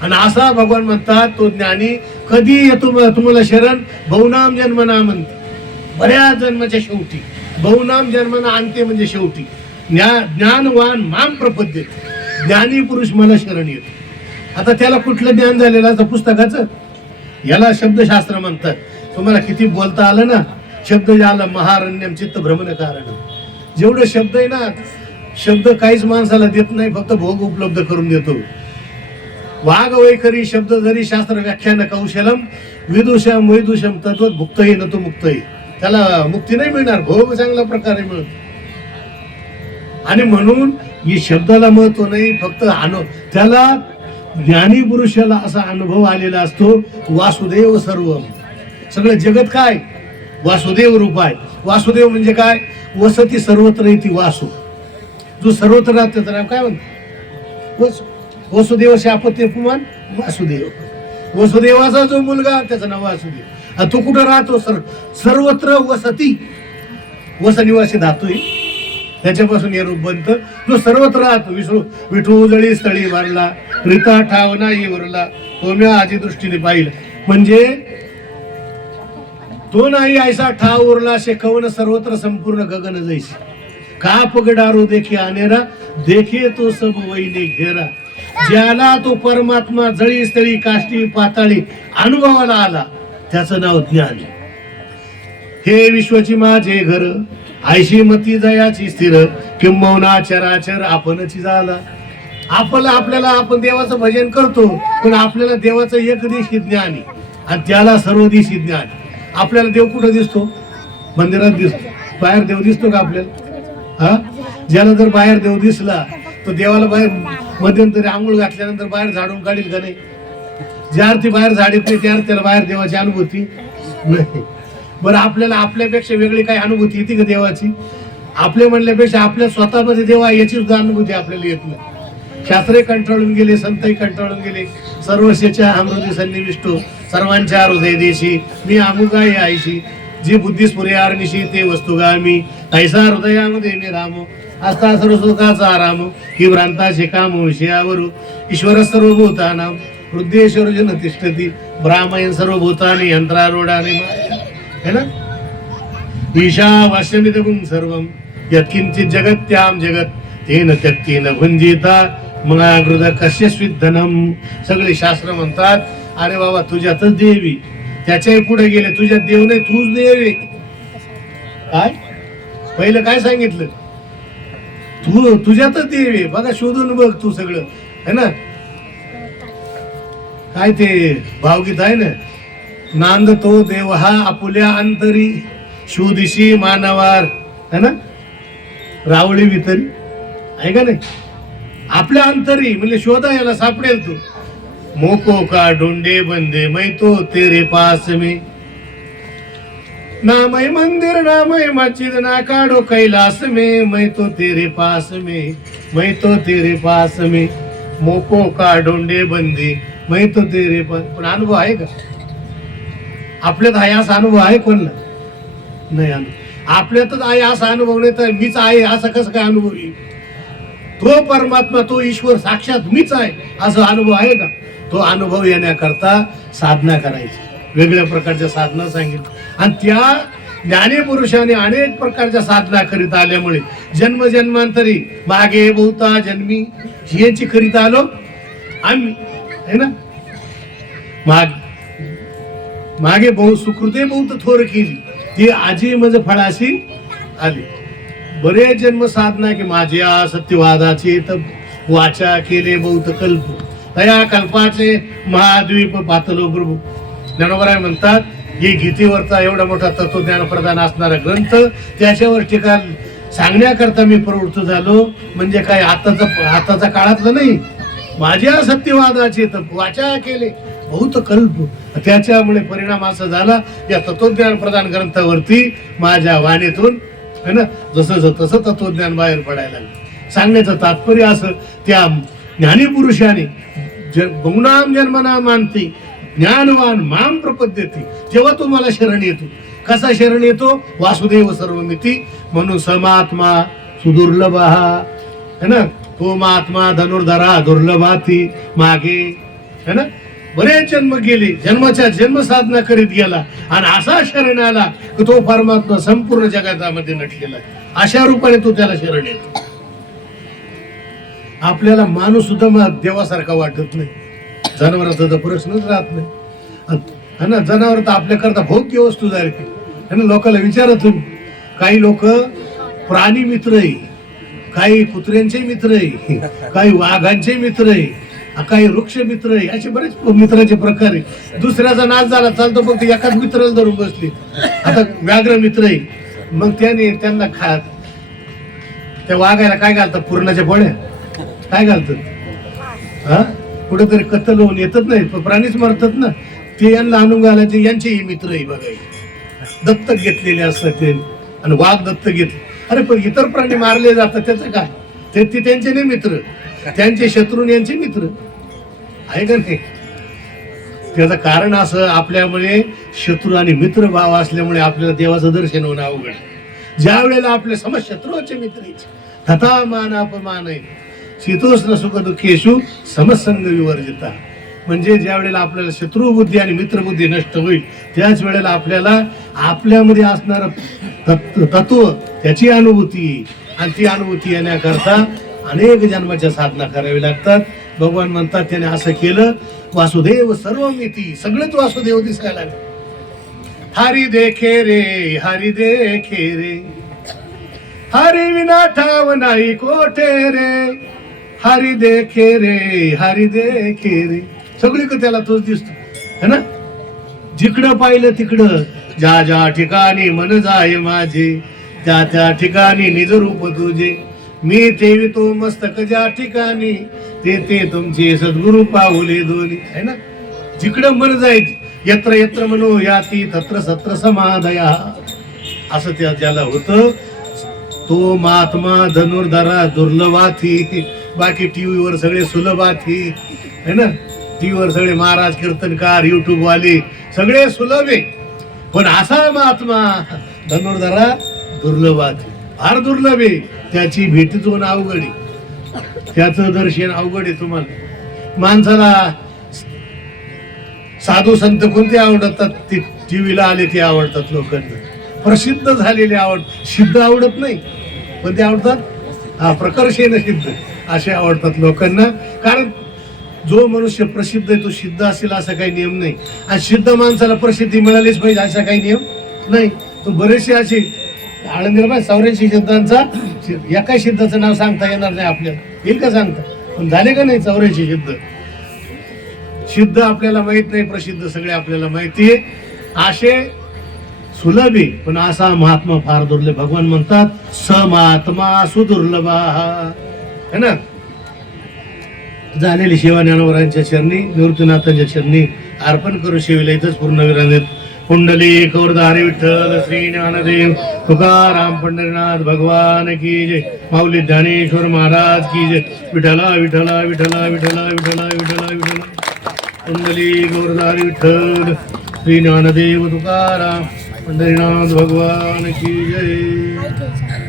आणि असा भगवान म्हणतात तो ज्ञानी कधी येतो तुम्हाला शरण? बहुनाम जन्मना म्हणते, बऱ्याच जन्माच्या शेवटी. बहुनाम जन्मना आणते म्हणजे शेवटी. ज्ञानवान माम प्रपद्ये, ज्ञानी पुरुष मला शरण येतो. आता त्याला कुठलं ज्ञान झालेलं असं पुस्तकाचं? याला शब्दशास्त्र म्हणतात. तुम्हाला किती बोलता आलं ना, शब्द झाला महारण्यम चित्त भ्रमण कारण. जेवढे शब्द आहे ना, शब्द काहीच माणसाला देत नाही, फक्त भोग उपलब्ध करून देतो. वाघ वैखरी शब्द जरी शास्त्र व्याख्यान कौशलम विदुषम वैदुषम तद्वत भुक्तही न तो मुक्तही. त्याला मुक्ती नाही मिळणार, भोग चांगल्या प्रकारे मिळत. आणि म्हणून ही शब्दाला महत्व नाही, फक्त त्याला ज्ञानी पुरुषाला असा अनुभव आलेला असतो, वासुदेव सर्वम. सगळं जगत काय? वासुदेव रूप आहे. वासुदेव म्हणजे काय? वसती सर्वत्र येते वासु. जो सर्वत्र राहत त्याचं नाव काय म्हणतो? वसुदेव शापते पुमान वासुदेव. वसुदेवाचा जो मुलगा त्याचं नाव वासुदेव. तो कुठं राहतो? सर्वत्र वसती, वसनिवासी धातू आहे, त्याच्यापासून हे रूप बनतं. जो सर्वत्र राहतो. विठू जळी स्थळी भरला, रिता ठाव नाही उरला, तो म्या आजी दृष्टीने पाहिलं. म्हणजे तो नाही ऐसा ठाव उरला, शे कवन सर्वत्र संपूर्ण गगन जैसी. का पगडारो देखे आनेरा, देखे तो सब वैने घेरा. ज्याला तो परमात्मा जळी स्थळी काष्टी पाताळी अनुभवाला आला त्याचं नाव ज्ञान. हे विश्वची माझे घर, ऐशी मती जयाची स्थिर, किंबहुना चराचर आपणची झाला. आपल्याला आपण देवाचं भजन करतो, पण आपल्याला देवाचं एक दिवशी ज्ञान आहे आणि त्याला सर्व दिवशी ज्ञान. आपल्याला देव कुठं दिसतो? मंदिरात दिसतो. बाहेर देव दिसतो का आपल्याला? हा, ज्याला जर बाहेर देव दिसला तो देवाला बाहेर मध्यंतरी आंघोळ घातल्यानंतर बाहेर झाडून काढील का नाही? ज्या अर्थी बाहेर झाडीत नाही त्या त्याला बाहेर देवाची अनुभूती नाही. बरं, आपल्याला आपल्यापेक्षा वेगळी काही अनुभूती येते का देवाची? आपल्या म्हणल्यापेक्षा आपल्या स्वतःमध्ये देवा याची सुद्धा अनुभूती आपल्याला येत नाही. शास्त्रे कंटाळून गेले, संतही कंटाळून गेले. सर्वस्याच्या अमृती सन्निविष्टो, सर्वांच्या हृदय देशी मी अमुगाई आईशी. जी बुद्धिस्फुरे आरनिशी ते वस्तुगामी, ऐसा हृदयामध्ये मी रामो. असता सर्व सुखाचा आराम, ही भ्रांता शिकाम विषयावरू. ईश्वर सर्वभूतानां हृदयेश्वर जन तिष्ठती, ब्राह्मण सर्वभूतानि यंत्रारूढानि माया. है ना? ईशावास्यमिदं सर्वं यत्किंचित जगत्याम जगत तेन त्यक्तेन भुंजिता मनागृध कश्यस्विद्धनम. सगळे शास्त्र म्हणतात अरे बाबा तुझ्यातच देवी. त्याच्याही पुढे गेले, तुझ्यात देव नाही, तूच देव आहे. काय पहिलं काय सांगितलं? तुझ्यातच देव आहे. बघा, शोधून बघ तू सगळं, है ना? काय ते भावगीत आहे ना, नांद तो देव हा आपुल्या अंतरी, शोधिशी मानवार, है ना? रावळी वितरी आहे का नाही? आपल्या अंतरी म्हणजे शोधा, याला सापडेल तू. मोको का ढोंडे बंदे मै तो तेरे पास में, ना मैं मंदिर ना मैं मस्जिद ना काढो कैलास में, मैं तो तेरे पास में, मैं तो तेरे पास में. मोको का ढोंडे बंदे मैं तो तेरे पास. पण अनुभव आहे का आपल्यात? आहे असा अनुभव आहे कोणला? नाही. आपल्यातच आहे असा अनुभव नाही तर मीच आहे असं कसं काय अनुभव येईल? तो परमात्मा, तो ईश्वर साक्षात मीच आहे असं अनुभव आहे का? तो अनुभव येण्याकरता साधना करायची, वेगळ्या प्रकारच्या साधना सांगितल्या. आणि त्या ज्ञानीपुरुषाने अनेक प्रकारच्या साधना करीत आल्यामुळे जन्मजन्मांतरी मागे बहुता जन्मी याची करीत आलो आम्ही, है ना. मागे बहु सुकृते बहुत थोर केली, ती आजी मज फळाशी आली. बरेच जन्म साधना की माझ्या सत्यवादाचे तप वाचा केले बहुत कल्प, तया कल्पाचे महाद्वीप पातलो प्रभू. ज्ञानोबराय म्हणतात, हे गीतेवरचा एवढा मोठा तत्वज्ञान प्रदान असणारा ग्रंथ त्याच्यावर टीका सांगण्याकरता मी प्रवृत्त झालो. म्हणजे काय आताचा काळातलं नाही, माझ्या सत्यवादाचे तप वाचा केले बहुत कल्प. त्याच्यामुळे परिणाम असा झाला, या तत्वज्ञान प्रदान ग्रंथावरती माझ्या वाणीतून है ना जसं तसं तत्वज्ञान बाहेर पडायला लागलं. सांगण्याचं तात्पर्य असं, त्या ज्ञानी पुरुषाने बहुनाम जन्मना मानते ज्ञानवान माम प्रपद्यते. जेव्हा तो मला शरण येतो, कसा शरण येतो? वासुदेव सर्वमिती, म्हणून समात्मा सुदुर्लभ है ना, तो महात्मा धनुर्धरा दुर्लभाती. मागे है ना बरेच जन्म गेले, जन्माच्या जन्म साधना करीत गेला आणि असा शरण आला की तो परमात्मा संपूर्ण जगातामध्ये नटलेला आहे. अशा रूपाने तो त्याला शरण येतो. आपल्याला माणूस सुद्धा देवासारखा वाटत नाही, जनावरांचा तर प्रश्नच राहत नाही, है ना. जनावर तर आपल्याकरता भोग्य वस्तू झाली, है ना. लोकांना विचारा तुम्ही, काही लोक प्राणी मित्र आहे, काही कुत्र्यांचे मित्र आहे, काही वाघांचे मित्र आहे, काही वृक्ष मित्र आहे, असे बरेच मित्राचे प्रकार आहे. दुसऱ्याचा नाश झाला चालतो, फक्त एकाच मित्राला धरून बसले. आता व्याघ्र मित्र आहे, मग त्यांना त्या वाघायला काय घालतात? पूर्णाच्या पोळ्या काय घालतात? हा, कुठेतरी कत्तल होऊन येतच नाही, प्राणीच मरतात ना, ते यांना आणून घालायचे. यांचेही मित्र आहे बघा, दत्तक घेतलेले असतात ते, आणि वाघ दत्तक घेतले. अरे पण इतर प्राणी मारले जातात, त्याचं काय? ते त्यांचे नाही मित्र, त्यांचे शत्रू यांचे मित्र आहे का नाही? त्याचं कारण असं, आपल्यामुळे शत्रू आणि मित्र भाव असल्यामुळे आपल्याला देवाचं दर्शन होणं अवघड. ज्या वेळेला आपले समज शत्रूचे मित्र तथा मान अपमान शीतोष्ण सुख दुःखेशु समसंग विवर्जिता. म्हणजे ज्या वेळेला आपल्याला शत्रू बुद्धी आणि मित्र बुद्धी नष्ट होईल, त्याच वेळेला आपल्याला आपल्यामध्ये असणार तत्व त्याची अनुभूती येईल. आणि ती अनुभूती येण्याकरता अनेक जन्माच्या साधना करावी लागतात. भगवान म्हणतात त्याने असं केलं, वासुदेव सर्वमिती, सगळेच वासुदेव दिसायला लागले. हरी देखे रे हरी देखे रे, हरी विना ठाव नाही कोठे रे, हरी देखे रे हरी देखे रे. सगळीकडे त्याला तोच दिसतो, है ना. जिकडं पाहिलं तिकडं, ज्या ज्या ठिकाणी मन जाय माझे, त्या त्या ठिकाणी निज रूप तुझे. मी ठेवितो मस्तक ज्या ठिकाणी, ते तुमचे सद्गुरु पाहुले दोन्ही, है ना. जिकडं मन जायचं, यत्र यत्र मनो याती तत्र सत्र समाधया, असं त्या ज्याला होतं तो महात्मा धनुर्धरा दुर्लभाथी. बाकी टीव्हीवर सगळे सुलभाथी, है ना. टीव्हीवर सगळे महाराज कीर्तनकार युट्यूब वाले सगळे सुलभ आहे, पण असा महात्मा धनुर्धरा दुर्लभाथी फार दुर्लभ आहे. त्याची भेटीच होणं अवघड आहे, त्याचं दर्शन अवघड आहे. तुम्हाला माणसाला साधू संत कोणते आवडतात? ते टीव्हीला आले ते आवडतात लोकांना, प्रसिद्ध झालेले सिद्ध आवडत नाही, पण ते आवडतात. हा, प्रकर्षेन सिद्ध असे आवडतात लोकांना. कारण जो मनुष्य प्रसिद्ध आहे तो सिद्ध असेल असा काही नियम नाही, आणि सिद्ध माणसाला प्रसिद्धी मिळालीच पाहिजे असा काही नियम नाही. तो बरेचसे असे आळंदीला 84 सिद्धांचा एका सिद्धाचं नाव सांगता येणार नाही आपल्याला, येईल का सांगता? पण झाले का नाही 84 सिद्ध? सिद्ध आपल्याला माहित नाही, प्रसिद्ध सगळे आपल्याला माहिती आहे. असे सुलभ आहे, पण असा महात्मा फार दुर्लभ. भगवान म्हणतात स महात्मा सुदुर्लभा, है ना. झालेली सेवा ज्ञानोबरांच्या चरणी, निवृत्तीनाथांच्या चरणी अर्पण करून सेवेला इथंच पूर्णविराम देत. कुंडली कौरधारी विठ्ठल श्री ज्ञानदेव तुकाराम पंढरीनाथ भगवान की जय. माऊली ज्ञानेश्वर महाराज की जय. विठला विठला विठला विठला विठला विठला विठला. कुंडली कौरधारी विठ्ठल श्री ज्ञानदेव तुकाराम पंढरीनाथ भगवान की जय.